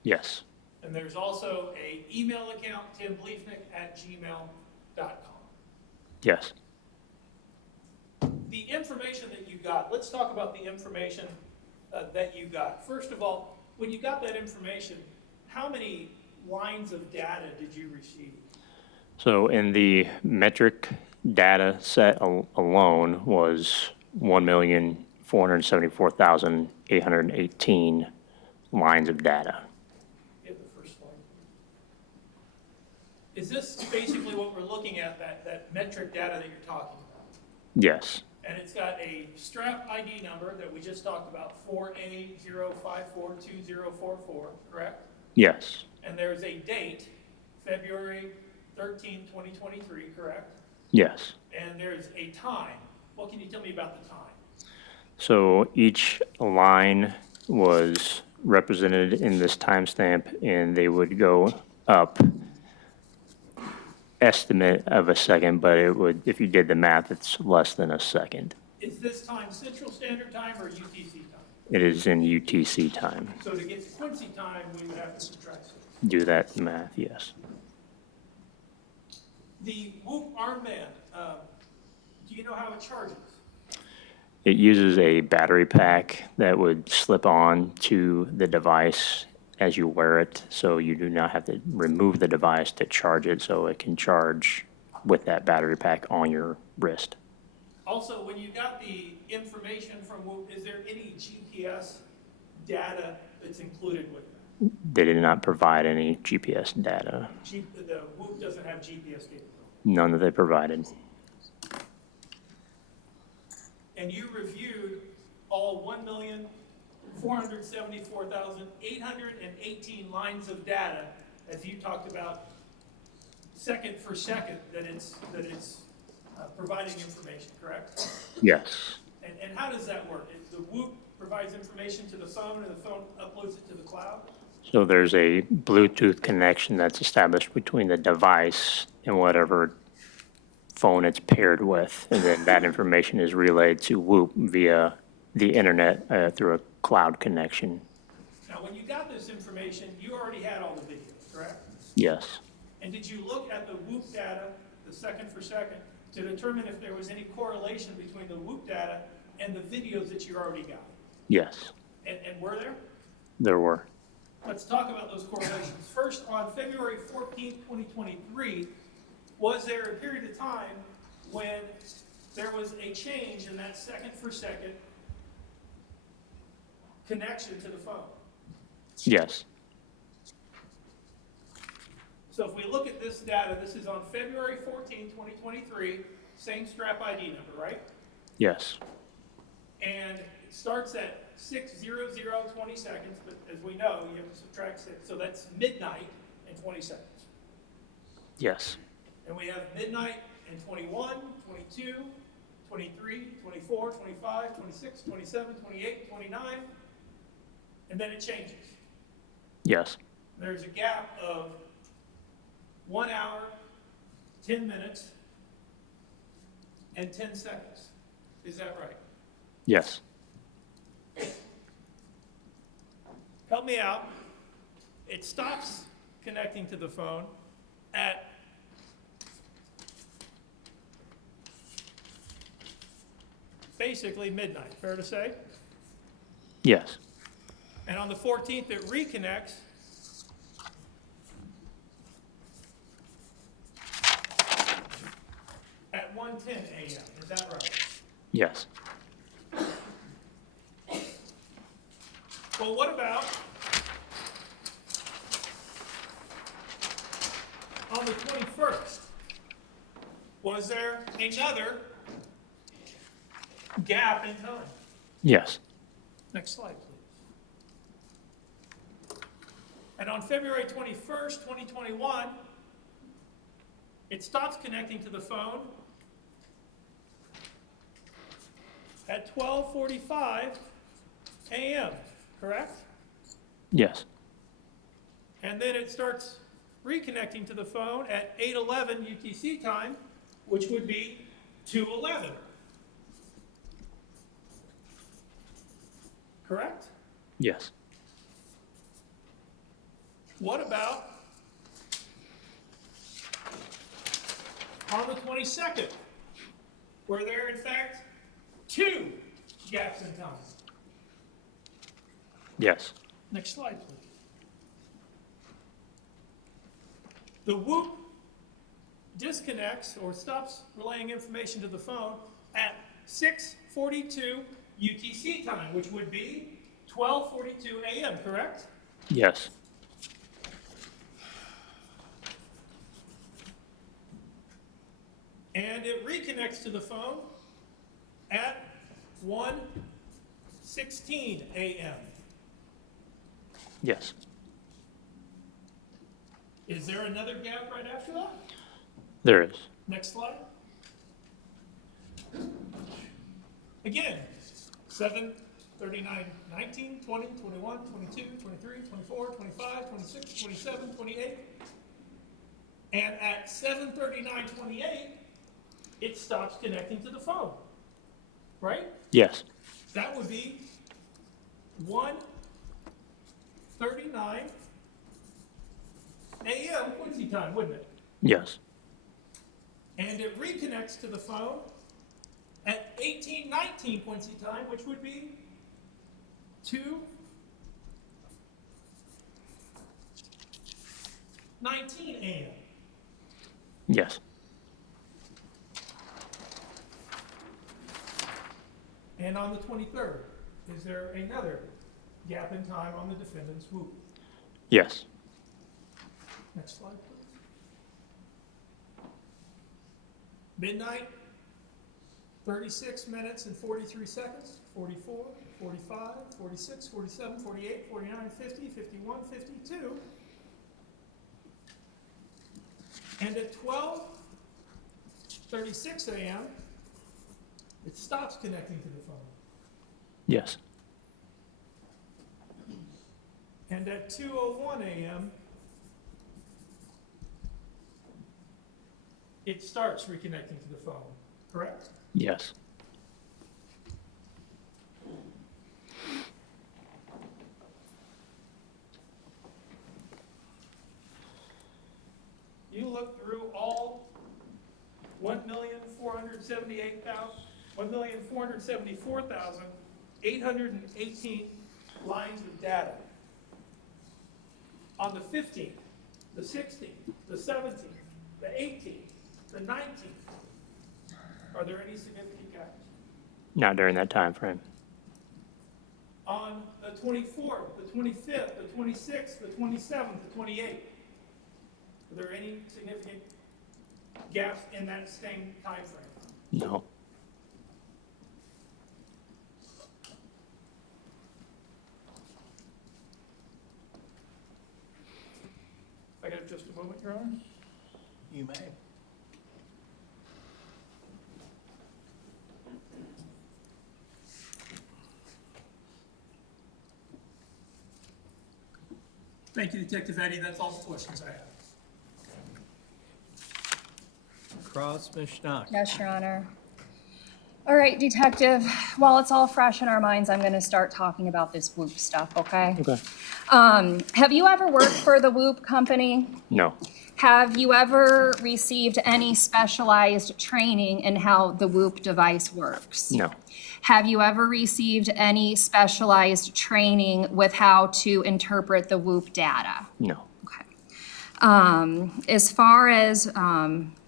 Yes. And there's also a email account, timbleefnick@gmail.com. Yes. The information that you got, let's talk about the information that you got. First of all, when you got that information, how many lines of data did you receive? So in the metric data set alone was 1,474,818 lines of data. Get the first slide. Is this basically what we're looking at, that metric data that you're talking about? Yes. And it's got a strap ID number that we just talked about, 4A0542044, correct? Yes. And there's a date, February 13, 2023, correct? Yes. And there's a time. What can you tell me about the time? So each line was represented in this timestamp, and they would go up estimate of a second, but it would, if you did the math, it's less than a second. Is this time Central Standard Time or UTC time? It is in UTC time. So to get to Quincy time, we would have to subtract 6. Do that math, yes. The Whoop armband, do you know how it charges? It uses a battery pack that would slip on to the device as you wear it, so you do not have to remove the device to charge it, so it can charge with that battery pack on your wrist. Also, when you got the information from Whoop, is there any GPS data that's included with that? They did not provide any GPS data, The Whoop doesn't have GPS data. none that they provided. And you reviewed all 1,474,818 lines of data, as you talked about, second for second, that it's providing information, correct? Yes. And how does that work? The Whoop provides information to the phone, and the phone uploads it to the cloud? So there's a Bluetooth connection that's established between the device and whatever phone it's paired with, and then that information is relayed to Whoop via the internet through a cloud connection. Now, when you got this information, you already had all the videos, correct? Yes. And did you look at the Whoop data, the second for second, to determine if there was any correlation between the Whoop data and the videos that you already got? Yes. And were there? There were. Let's talk about those correlations. First, on February 14th, 2023, was there a period of time when there was a change in that second for second connection to the phone? Yes. So if we look at this data, this is on February 14th, 2023, same strap ID number, right? Yes. And it starts at 6:00:20 seconds, but as we know, you have to subtract 6, so that's midnight and 20 seconds. Yes. And we have midnight and 21, 22, 23, 24, 25, 26, 27, 28, 29, and then it changes. Yes. There's a gap of 1 hour, 10 minutes, and 10 seconds. Is that right? Yes. Help me out. It stops connecting to the phone at basically midnight, fair to say? Yes. And on the 14th, it reconnects at 1:10 a.m. Is that right? Yes. Well, what about on the 21st? Was there another gap in time? Yes. Next slide, please. And on February 21st, 2021, it stops connecting to the phone at 12:45 a.m., correct? Yes. And then it starts reconnecting to the phone at 8:11 UTC time, which would be 2:11. Correct? Yes. What about on the 22nd? Were there, in fact, 2 gaps in time? Yes. Next slide, please. The Whoop disconnects or stops relaying information to the phone at 6:42 UTC time, which would be 12:42 a.m., correct? Yes. And it reconnects to the phone at 1:16 a.m. Yes. Is there another gap right after that? There is. Next slide. Again, 7, 39, 19, 20, 21, 22, 23, 24, 25, 26, 27, 28. And at 7:39:28, it stops connecting to the phone, right? Yes. That would be 1:39 a.m. Quincy time, wouldn't it? Yes. And it reconnects to the phone at 18:19 Quincy time, which would be 2:19 a.m. Yes. And on the 23rd, is there another gap in time on the defendant's Whoop? Yes. Next slide, please. Midnight, 36 minutes and 43 seconds, 44, 45, 46, 47, 48, 49, 50, 51, 52. And at 12:36 a.m., it stops connecting to the phone. Yes. And at 2:01 a.m., it starts reconnecting to the phone, correct? Yes. You look through all 1,474,818 lines of data. On the 15th, the 16th, the 17th, the 18th, the 19th, are there any significant gaps? Not during that time frame. On the 24th, the 25th, the 26th, the 27th, the 28th, are there any significant gaps in that same time frame? No. If I could have just a moment, Your Honor? You may. Thank you, Detective Eddie. That's all the questions I have. Cross, Ms. Schnock. Yes, Your Honor. All right, Detective, while it's all fresh in our minds, I'm going to start talking about this Whoop stuff, okay? Okay. Have you ever worked for the Whoop company? No. Have you ever received any specialized training in how the Whoop device works? No. Have you ever received any specialized training with how to interpret the Whoop data? No. Okay. As far as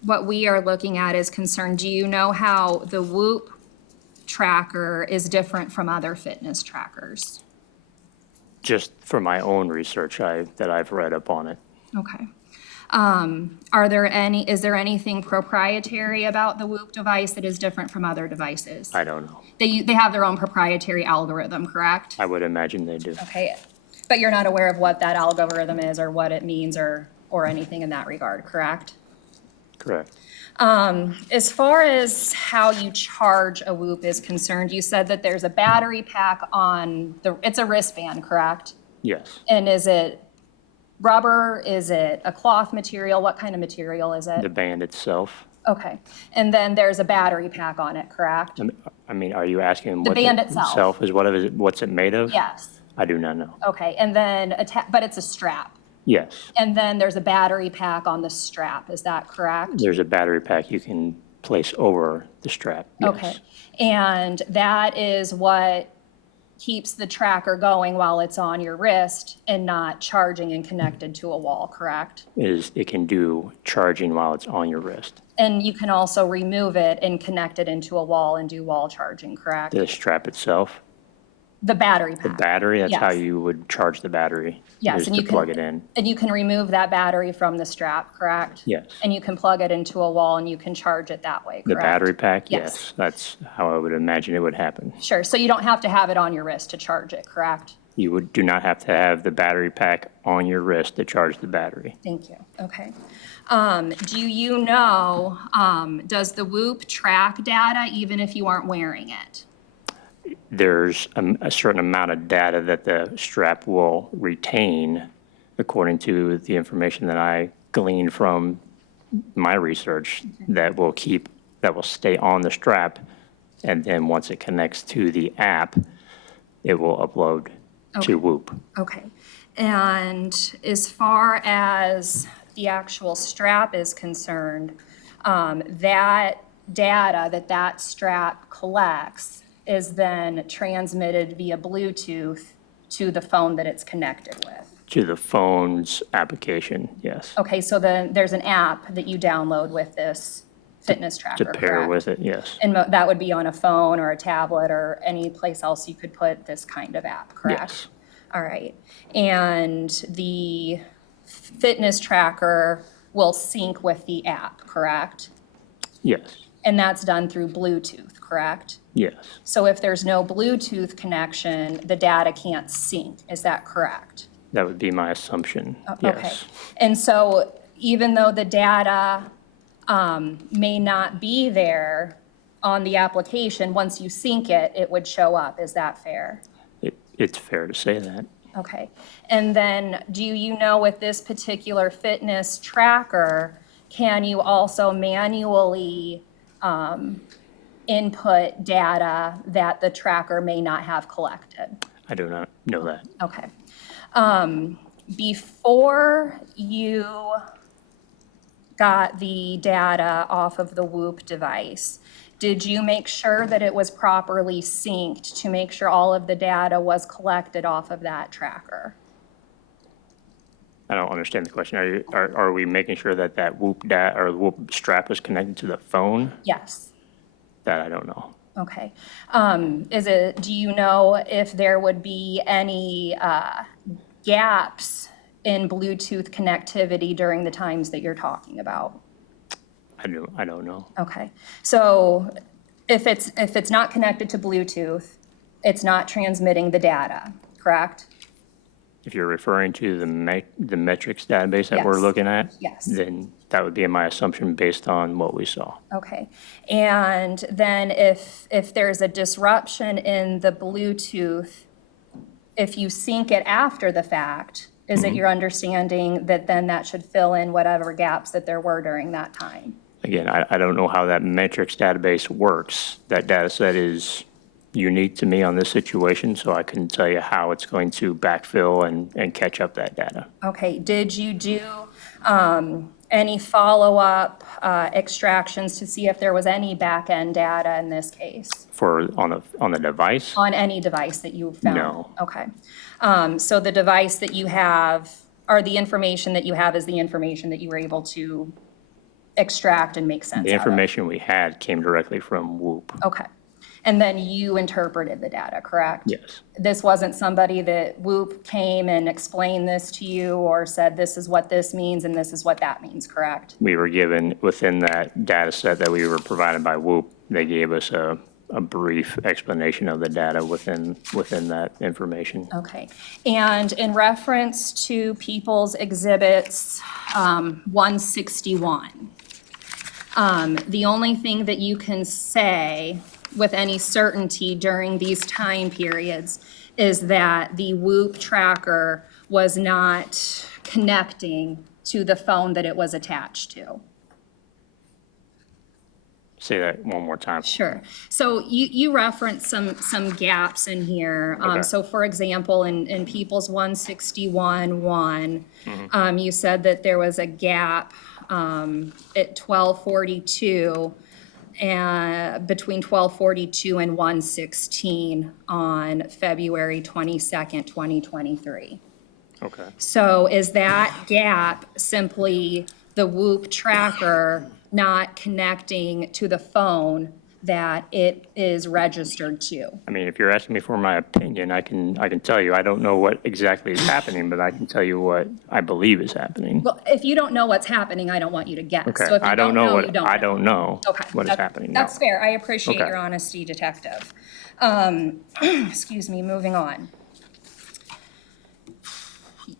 what we are looking at is concerned, do you know how the Whoop tracker is different from other fitness trackers? Just for my own research that I've read up on it. Okay. Is there anything proprietary about the Whoop device that is different from other devices? I don't know. They have their own proprietary algorithm, correct? I would imagine they do. Okay, but you're not aware of what that algorithm is or what it means or anything in that regard, correct? Correct. As far as how you charge a Whoop is concerned, you said that there's a battery pack it's a wristband, correct? Yes. And is it rubber? Is it a cloth material? What kind of material is it? The band itself. Okay, and then there's a battery pack on it, correct? I mean, are you asking The what band itself. is? What's it made of? Yes, I do not know. okay, and then, but it's a strap. Yes. And then there's a battery pack on the strap, is that correct? There's a battery pack you can place over the strap. Yes. Okay, and that is what keeps the tracker going while it's on your wrist and not charging and connected to a wall, correct? It can do charging while it's on your wrist. And you can also remove it and connect it into a wall and do wall charging, correct? The strap itself, The battery the pack. battery, that's how Yes. you would charge the battery. Yes, is and to you plug can, it in. and you can remove that battery from the strap, correct? Yes. And you can plug it into a wall and you can charge it that way, The correct? battery pack, Yes. yes. That's how I would imagine it would happen. Sure, so you don't have to have it on your wrist to charge it, correct? You do not have to have the battery pack on your wrist to charge the battery. Thank you, okay. Do you know, does the Whoop track data even if you aren't wearing it? There's a certain amount of data that the strap will retain according to the information that I gleaned from my research that will stay on the strap. And then once it connects to the app, it will upload to Whoop. Okay, and as far as the actual strap is concerned, that data that strap collects is then transmitted via Bluetooth to the phone that it's connected with. To the phone's application, yes. Okay, so then there's an app that you download with this fitness tracker, To pair correct? with it, yes. And that would be on a phone or a tablet or any place else you could put this kind of app, correct? Yes. All right. And the fitness tracker will sync with the app, correct? Yes, And that's done through Bluetooth, correct? yes, So if there's no Bluetooth connection, the data can't sync. Is that correct? that would be my assumption, Okay. yes. And so even though the data may not be there on the application, once you sync it, it would show up. Is that fair? It's fair to say that. Okay. And then do you know with this particular fitness tracker, can you also manually input data that the tracker may not have collected? I do not know that. Okay. Before you got the data off of the Whoop device, did you make sure that it was properly synced to make sure all of the data was collected off of that tracker? I don't understand the question. Are we making sure that that Whoop or the Whoop strap is connected to the phone? Yes. That I don't know. Okay. Do you know if there would be any gaps in Bluetooth connectivity during the times that you're talking about? I don't know. Okay. So if it's not connected to Bluetooth, it's not transmitting the data, correct? If you're referring to the metrics database that we're Yes. looking at, Yes. then that would be my assumption based on what we saw. Okay. And then if there's a disruption in the Bluetooth, if you sync it after the fact, is it your understanding that then that should fill in whatever gaps that there were during that time? Again, I don't know how that metrics database works. That data set is unique to me on this situation, so I couldn't tell you how it's going to backfill and catch up that data. Okay. Did you do any follow-up extractions to see if there was any back-end data in this case? On the device? On any device that you found? No. Okay. So the device that you have, or the information that you have is the information that you were able to extract and make sense The out of? information we had came directly from Whoop. Okay. And then you interpreted the data, correct? Yes. This wasn't somebody that Whoop came and explained this to you or said, this is what this means and this is what that means, correct? We were given, within that data set that we were provided by Whoop, they gave us a brief explanation of the data within that information. Okay. And in reference to People's Exhibits 161, the only thing that you can say with any certainty during these time periods is that the Whoop tracker was not connecting to the phone that it was attached to. Say that one more time. Sure. So you referenced some gaps in here. Okay. So for example, in People's 161-1, you said that there was a gap at 12:42 and between 12:42 and 1:16 on February 22nd, 2023. Okay. So is that gap simply the Whoop tracker not connecting to the phone that it is registered to? I mean, if you're asking me for my opinion, I can tell you, I don't know what exactly is happening, but I can tell you what I believe is happening. Well, if you don't know what's happening, I don't want you to guess. Okay, So if you I don't know you what, don't I don't know Okay. what is happening now. That's fair. I appreciate Okay. your honesty, Detective. Excuse me, moving on.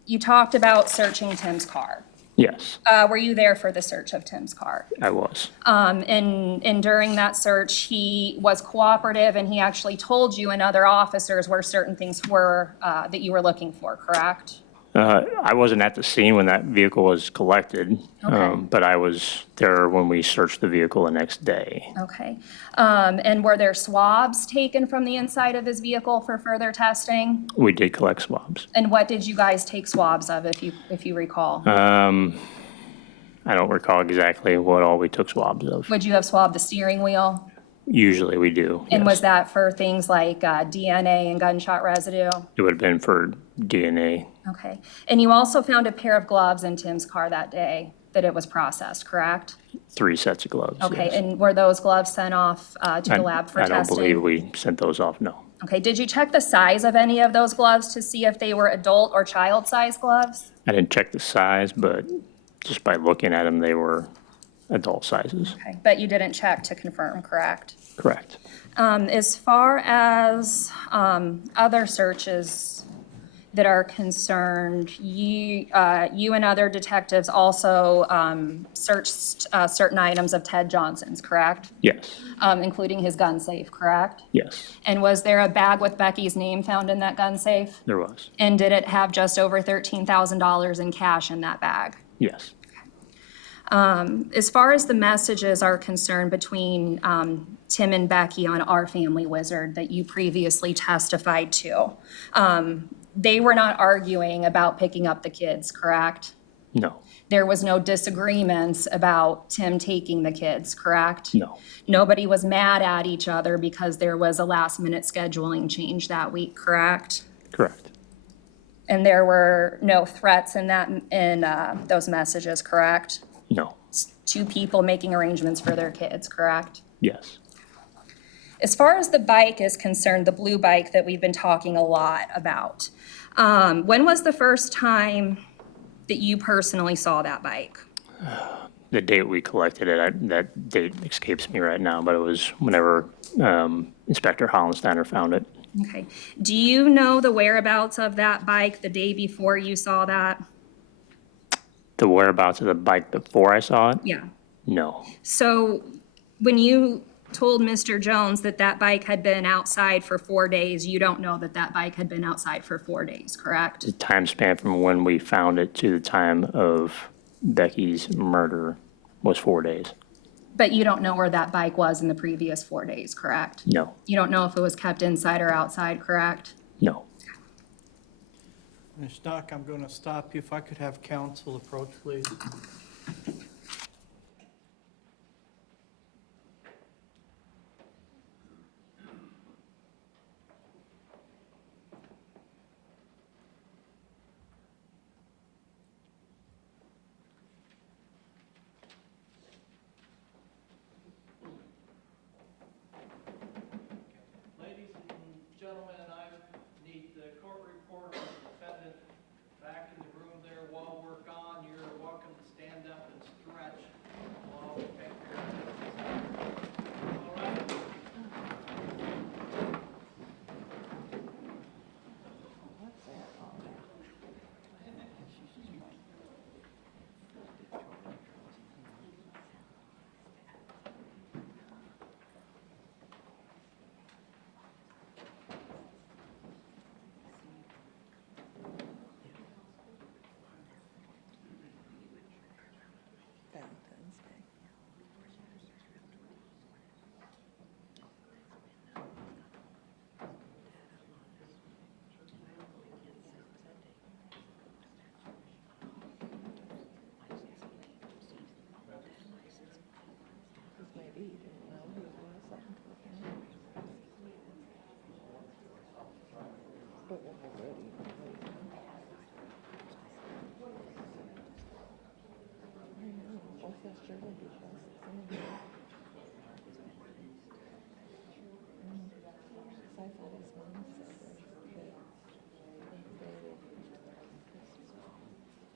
You talked about searching Tim's car. Yes, Were you there for the search of Tim's car? I was. And during that search, he was cooperative and he actually told you and other officers where certain things were that you were looking for, correct? I wasn't at the scene when that vehicle was collected, Okay. but I was there when we searched the vehicle the next day. Okay. And were there swabs taken from the inside of his vehicle for further testing? We did collect swabs. And what did you guys take swabs of, if you recall? I don't recall exactly what all we took swabs of. Would you have swabbed the steering wheel? Usually we do. And yes. was that for things like DNA and gunshot residue? It would have been for DNA. Okay. And you also found a pair of gloves in Tim's car that day that it was processed, correct? 3 sets of gloves. Okay, yes. and were those gloves sent off to the lab for I don't testing? believe we sent those off, no. Okay, did you check the size of any of those gloves to see if they were adult or child-size gloves? I didn't check the size, but just by looking at them, they were adult sizes. Okay, but you didn't check to confirm, correct? Correct. As far as other searches that are concerned, you and other detectives also searched certain items of Ted Johnson's, correct? Yes, Including his gun safe, correct? yes, And was there a bag with Becky's name found in that gun safe? there was. And did it have just over $13,000 in cash in that bag? Yes. As far as the messages are concerned between Tim and Becky on Our Family Wizard that you previously testified to, they were not arguing about picking up the kids, correct? No, There was no disagreements about Tim taking the kids, correct? no, Nobody was mad at each other because there was a last-minute scheduling change that week, correct? correct. And there were no threats in those messages, correct? No, Two people making arrangements for their kids, correct? yes. As far as the bike is concerned, the blue bike that we've been talking a lot about, when was the first time that you personally saw that bike? The date we collected it, that date escapes me right now, but it was whenever Inspector Hollensteiner found it. Okay. Do you know the whereabouts of that bike the day before you saw that? The whereabouts of the bike before I saw it? Yeah. No, So when you told Mr. Jones that that bike had been outside for 4 days, you don't know that that bike had been outside for 4 days, correct? the time span from when we found it to the time of Becky's murder was 4 days. But you don't know where that bike was in the previous 4 days, correct? No, You don't know if it was kept inside or outside, correct? no. Ms. Stock, I'm going to stop you. If I could have counsel approach, please. Ladies and gentlemen, I need the court reporter and defendant back in the room there while we're gone. You're welcome to stand up and stretch while we take care of this. All right?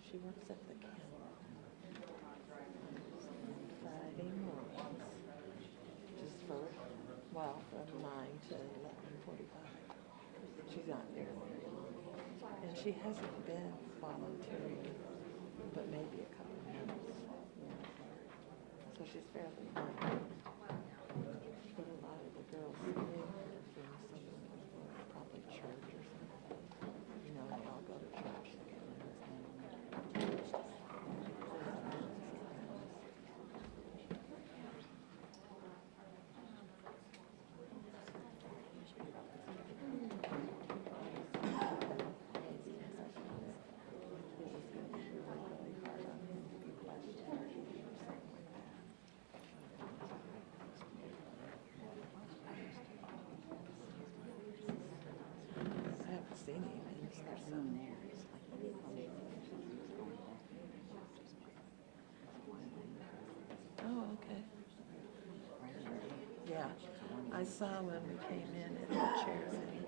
She works at the counter Friday mornings, just for, well, from 9 to 11:45. She's not there very long. And she hasn't been volunteering, but maybe a couple of months. So she's fairly new. But a lot of the girls knew her from some of the, probably church or something. You know, they all go to church together. I haven't seen him in years. Oh, okay. Yeah, I saw when we came in and the chairs in.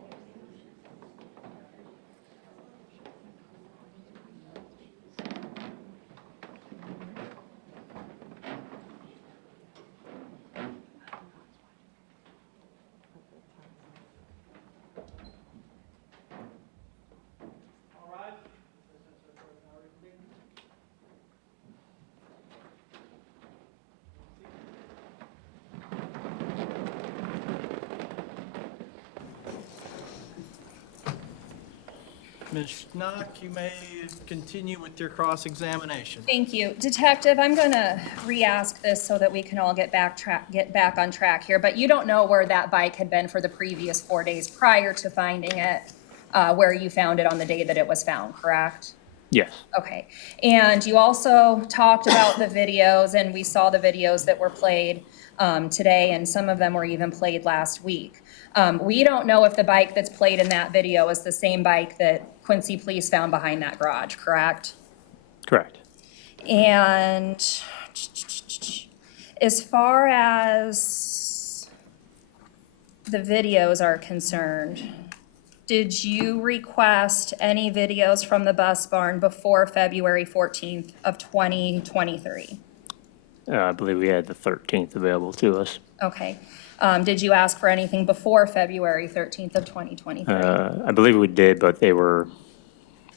All right? Ms. Schnock, you may continue with your cross-examination. Thank you. Detective, I'm going to re-ask this so that we can all get back on track here, but you don't know where that bike had been for the previous 4 days prior to finding it, where you found it on the day that it was found, correct? Yes. Okay. And you also talked about the videos, and we saw the videos that were played today, and some of them were even played last week. We don't know if the bike that's played in that video is the same bike that Quincy Police found behind that garage, correct? Correct. And as far as the videos are concerned, did you request any videos from the bus barn before February 14th of 2023? I believe we had the 13th available to us. Okay. Did you ask for anything before February 13th of 2023? I believe we did, but they were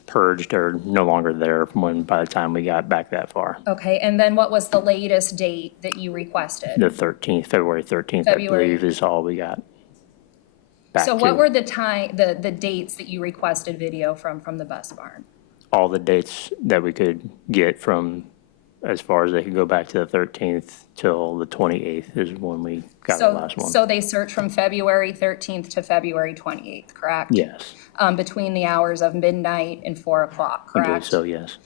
purged or no longer there by the time we got back that far. Okay, and then what was the latest date that you requested? The 13th, February 13th, I believe, is all we got back So to. what were the dates that you requested video from the bus barn? All the dates that we could get from, as far as they could go back to the 13th till the 28th is when we got the last one. So they searched from February 13th to February 28th, correct? Yes, Between the hours of midnight and 4 o'clock, I correct? believe so, yes.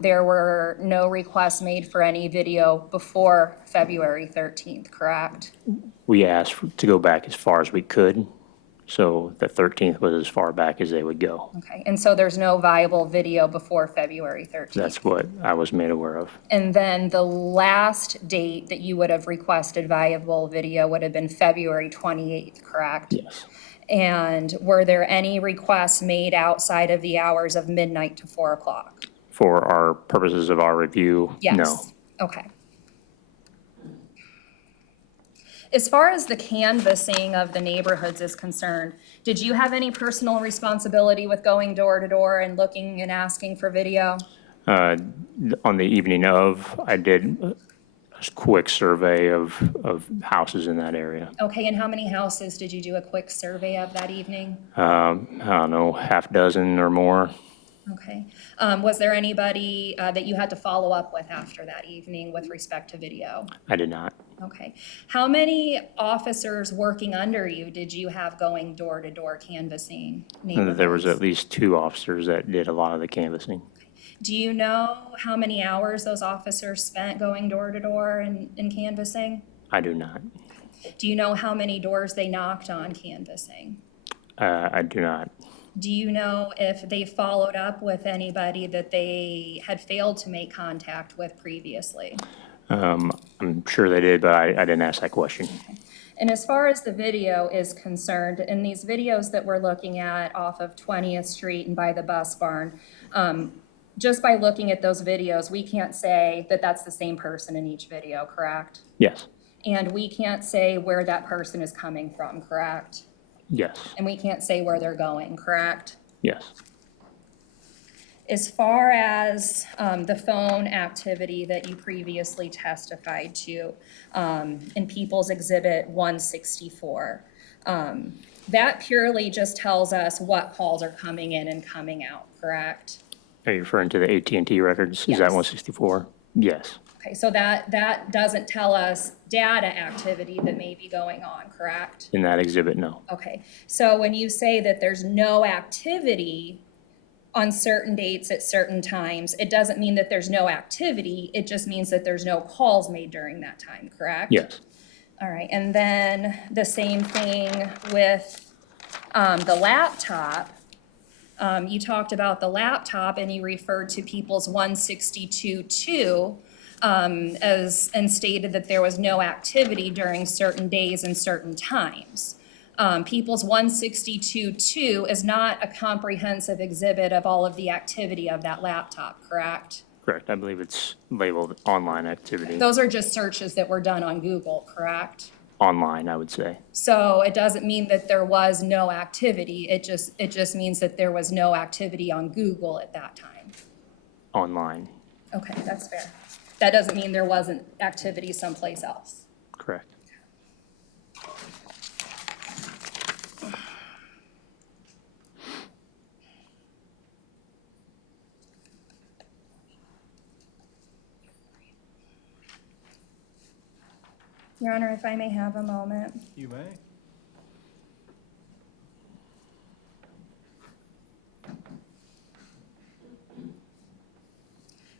There were no requests made for any video before February 13th, correct? We asked to go back as far as we could, so the 13th was as far back as they would go. Okay, and so there's no viable video before February 13th? That's what I was made aware of. And then the last date that you would have requested viable video would have been February 28th, correct? Yes. And were there any requests made outside of the hours of midnight to 4 o'clock? For our purposes of our review, Yes. no. Okay. As far as the canvassing of the neighborhoods is concerned, did you have any personal responsibility with going door to door and looking and asking for video? On the evening of, I did a quick survey of houses in that area. Okay, and how many houses did you do a quick survey of that evening? I don't know, half dozen or more. Okay. Was there anybody that you had to follow up with after that evening with respect to video? I did not. Okay. How many officers working under you did you have going door to door canvassing neighborhoods? There was at least 2 officers that did a lot of the canvassing. Do you know how many hours those officers spent going door to door and canvassing? I do not. Do you know how many doors they knocked on canvassing? I do not. Do you know if they followed up with anybody that they had failed to make contact with previously? I'm sure they did, but I didn't ask that question. And as far as the video is concerned, in these videos that we're looking at off of 20th Street and by the bus barn, just by looking at those videos, we can't say that that's the same person in each video, correct? Yes. And we can't say where that person is coming from, correct? Yes. And we can't say where they're going, correct? Yes. As far as the phone activity that you previously testified to in People's Exhibit 164, that purely just tells us what calls are coming in and coming out, correct? Are you referring to the AT&T records? Is Yes. that 164? Yes. Okay, so that doesn't tell us data activity that may be going on, correct? In that exhibit, no. Okay, so when you say that there's no activity on certain dates at certain times, it doesn't mean that there's no activity, it just means that there's no calls made during that time, correct? Yes. All right, and then the same thing with the laptop. You talked about the laptop and you referred to People's 162.2 and stated that there was no activity during certain days and certain times. People's 162.2 is not a comprehensive exhibit of all of the activity of that laptop, correct? Correct. I believe it's labeled online activity. Those are just searches that were done on Google, correct? Online, I would say. So it doesn't mean that there was no activity, it just means that there was no activity on Google at that time. Online. Okay, that's fair. That doesn't mean there wasn't activity someplace else. Correct. Your Honor, if I may have a moment. You may.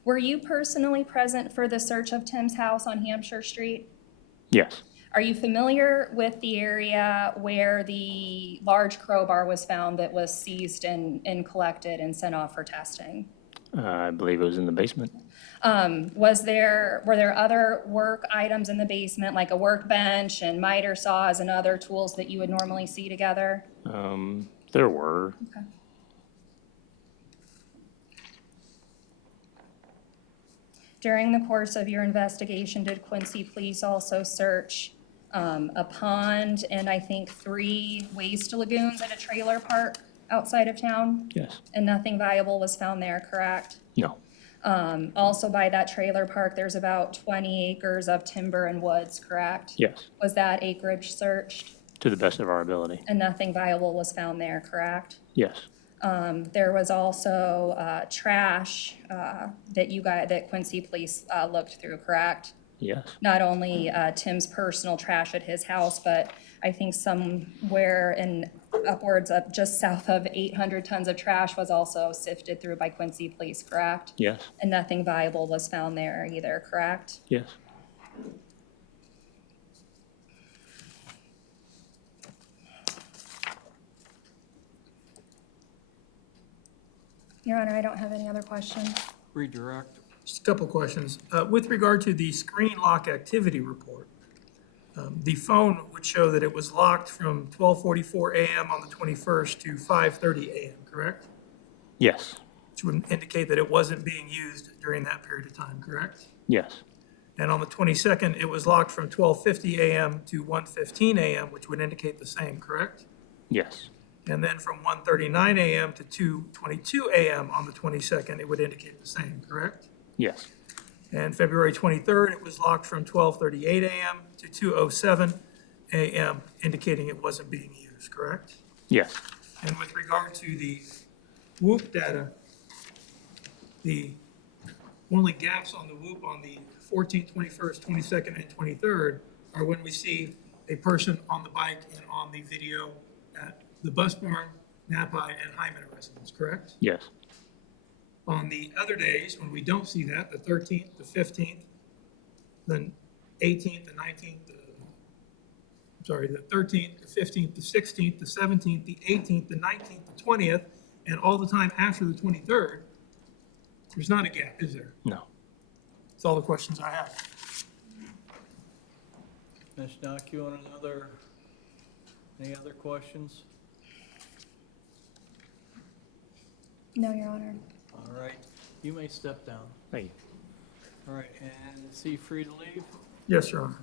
Were you personally present for the search of Tim's house on Hampshire Street? Yes, Are you familiar with the area where the large crowbar was found that was seized and collected and sent off for testing? I believe it was in the basement. Were there other work items in the basement, like a workbench and miter saws and other tools that you would normally see together? There were. Okay. During the course of your investigation, did Quincy Police also search a pond and I think 3 waste lagoons at a trailer park outside of town? Yes. And nothing valuable was found there, correct? No. Also by that trailer park, there's about 20 acres of timber and woods, correct? Yes. Was that acreage searched? To the best of our ability. And nothing valuable was found there, correct? Yes. There was also trash that Quincy Police looked through, correct? Yes. Not only Tim's personal trash at his house, but I think somewhere in upwards of just south of 800 tons of trash was also sifted through by Quincy Police, correct? Yes. And nothing valuable was found there either, correct? Yes. Your Honor, I don't have any other questions. Redirect. Just a couple questions. With regard to the screen lock activity report, the phone would show that it was locked from 12:44 a.m. on the 21st to 5:30 a.m., correct? Yes. Which would indicate that it wasn't being used during that period of time, correct? Yes. And on the 22nd, it was locked from 12:50 a.m. to 1:15 a.m., which would indicate the same, correct? Yes. And then from 1:39 a.m. to 2:22 a.m. on the 22nd, it would indicate the same, correct? Yes. And February 23rd, it was locked from 12:38 a.m. to 2:07 a.m., indicating it wasn't being used, correct? Yes. And with regard to the WHOOP data, the only gaps on the WHOOP on the 14th, 21st, 22nd, and 23rd are when we see a person on the bike and on the video at the Bus Barn, Napai, and Hyman residence, correct? Yes. On the other days, when we don't see that, the 13th, the 15th, the 18th, the 19th, the 13th, the 15th, the 16th, the 17th, the 18th, the 19th, the 20th, and all the time after the 23rd, there's not a gap, is there? No. That's all the questions I have. Ms. Schnock, you want any other questions? No, Your Honor. All right, you may step down. Thank you. All right, and is he free to leave? Yes, Your Honor.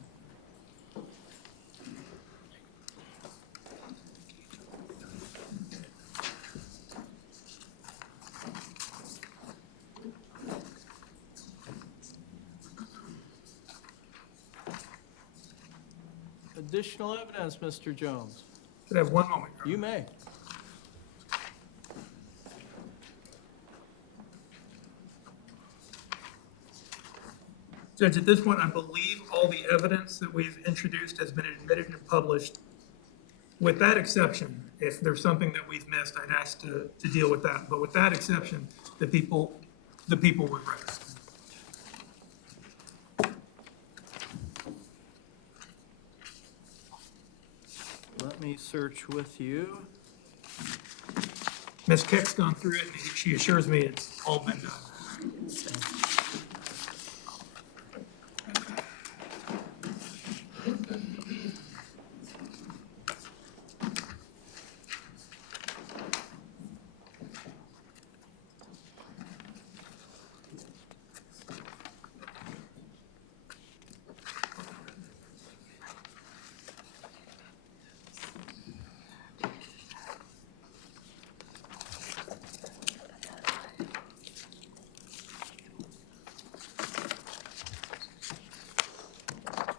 Additional evidence, Mr. Jones. Could I have one moment, Your Honor? You may. Judge, at this point, I believe all the evidence that we've introduced has been admitted and published. With that exception, if there's something that we've missed, I'd ask to deal with that. But with that exception, the people would rest. Let me search with you. Ms. Keck's gone through it, and she assures me it's all been done.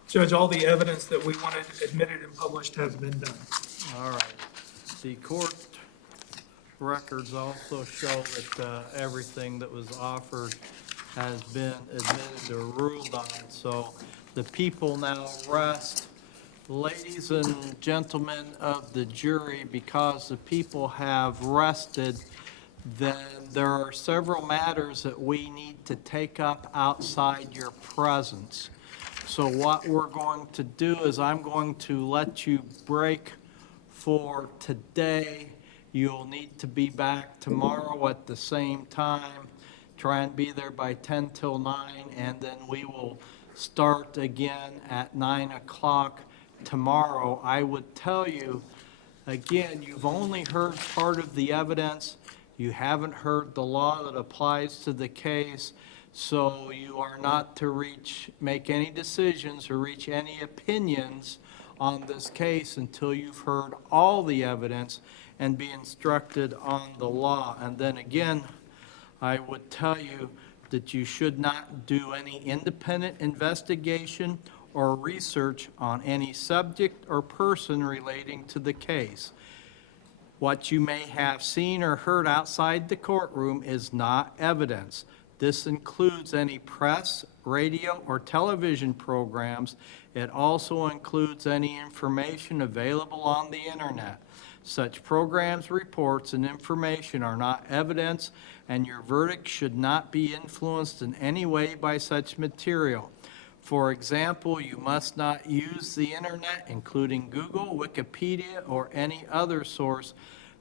Judge, all the evidence that we wanted admitted and published has been done. All right. The court records also show that everything that was offered has been admitted or ruled on. So the people now rest. Ladies and gentlemen of the jury, because the people have rested, then there are several matters that we need to take up outside your presence. So what we're going to do is I'm going to let you break for today. You'll need to be back tomorrow at the same time. Try and be there by 10 till 9, and then we will start again at 9 o'clock tomorrow. I would tell you, again, you've only heard part of the evidence. You haven't heard the law that applies to the case, so you are not to make any decisions or reach any opinions on this case until you've heard all the evidence and be instructed on the law. And then again, I would tell you that you should not do any independent investigation or research on any subject or person relating to the case. What you may have seen or heard outside the courtroom is not evidence. This includes any press, radio, or television programs. It also includes any information available on the internet. Such programs, reports, and information are not evidence, and your verdict should not be influenced in any way by such material. For example, you must not use the internet, including Google, Wikipedia, or any other source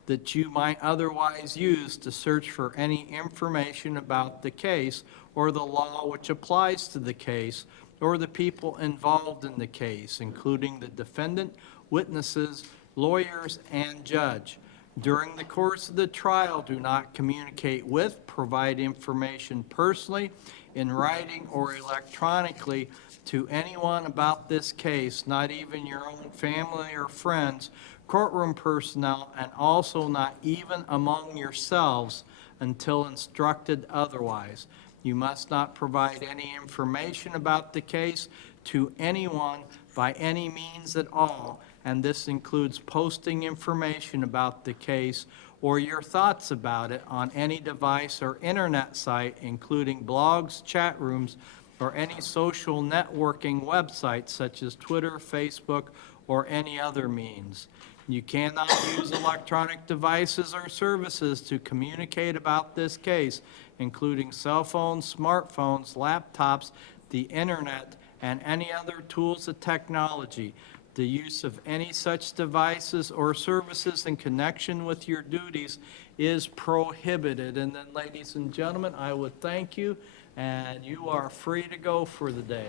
that you might otherwise use to search for any information about the case or the law which applies to the case or the people involved in the case, including the defendant, witnesses, lawyers, and judge. During the course of the trial, do not communicate with, provide information personally, in writing or electronically to anyone about this case, not even your own family or friends, courtroom personnel, and also not even among yourselves until instructed otherwise. You must not provide any information about the case to anyone by any means at all, and this includes posting information about the case or your thoughts about it on any device or internet site, including blogs, chat rooms, or any social networking websites such as Twitter, Facebook, or any other means. You cannot use electronic devices or services to communicate about this case, including cell phones, smartphones, laptops, the internet, and any other tools of technology. The use of any such devices or services in connection with your duties is prohibited. And then, ladies and gentlemen, I would thank you, and you are free to go for the day.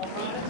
All rise.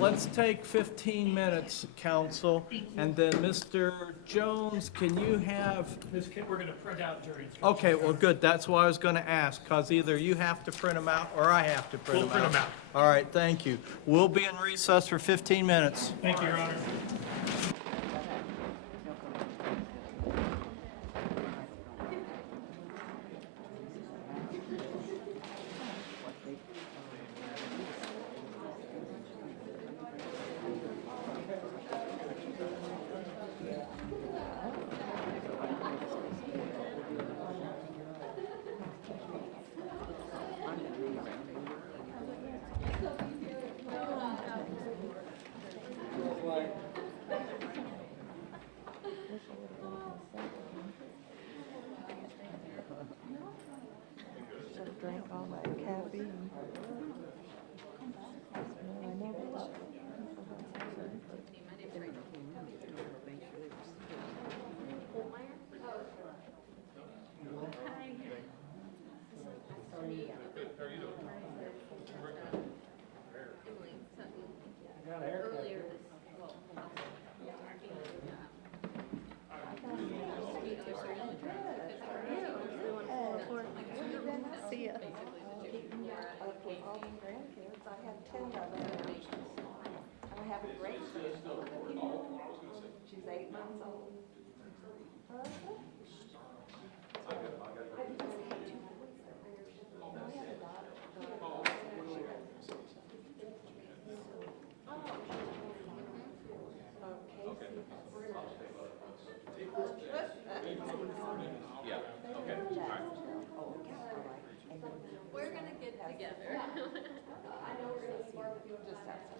Let's take 15 minutes, counsel, and then Mr. Jones, can you have, We're going to print out jury instructions. okay, well, good, that's what I was gonna ask, because either you have to print them out or I have to print We'll them out. print 'em out. All right, thank you. We'll be in recess for 15 minutes. Thank you, Your Honor. attend our letter meetings. And we have a great grandmother. She's 8 months old. We're gonna get together. I know we're gonna be barbecue just outside.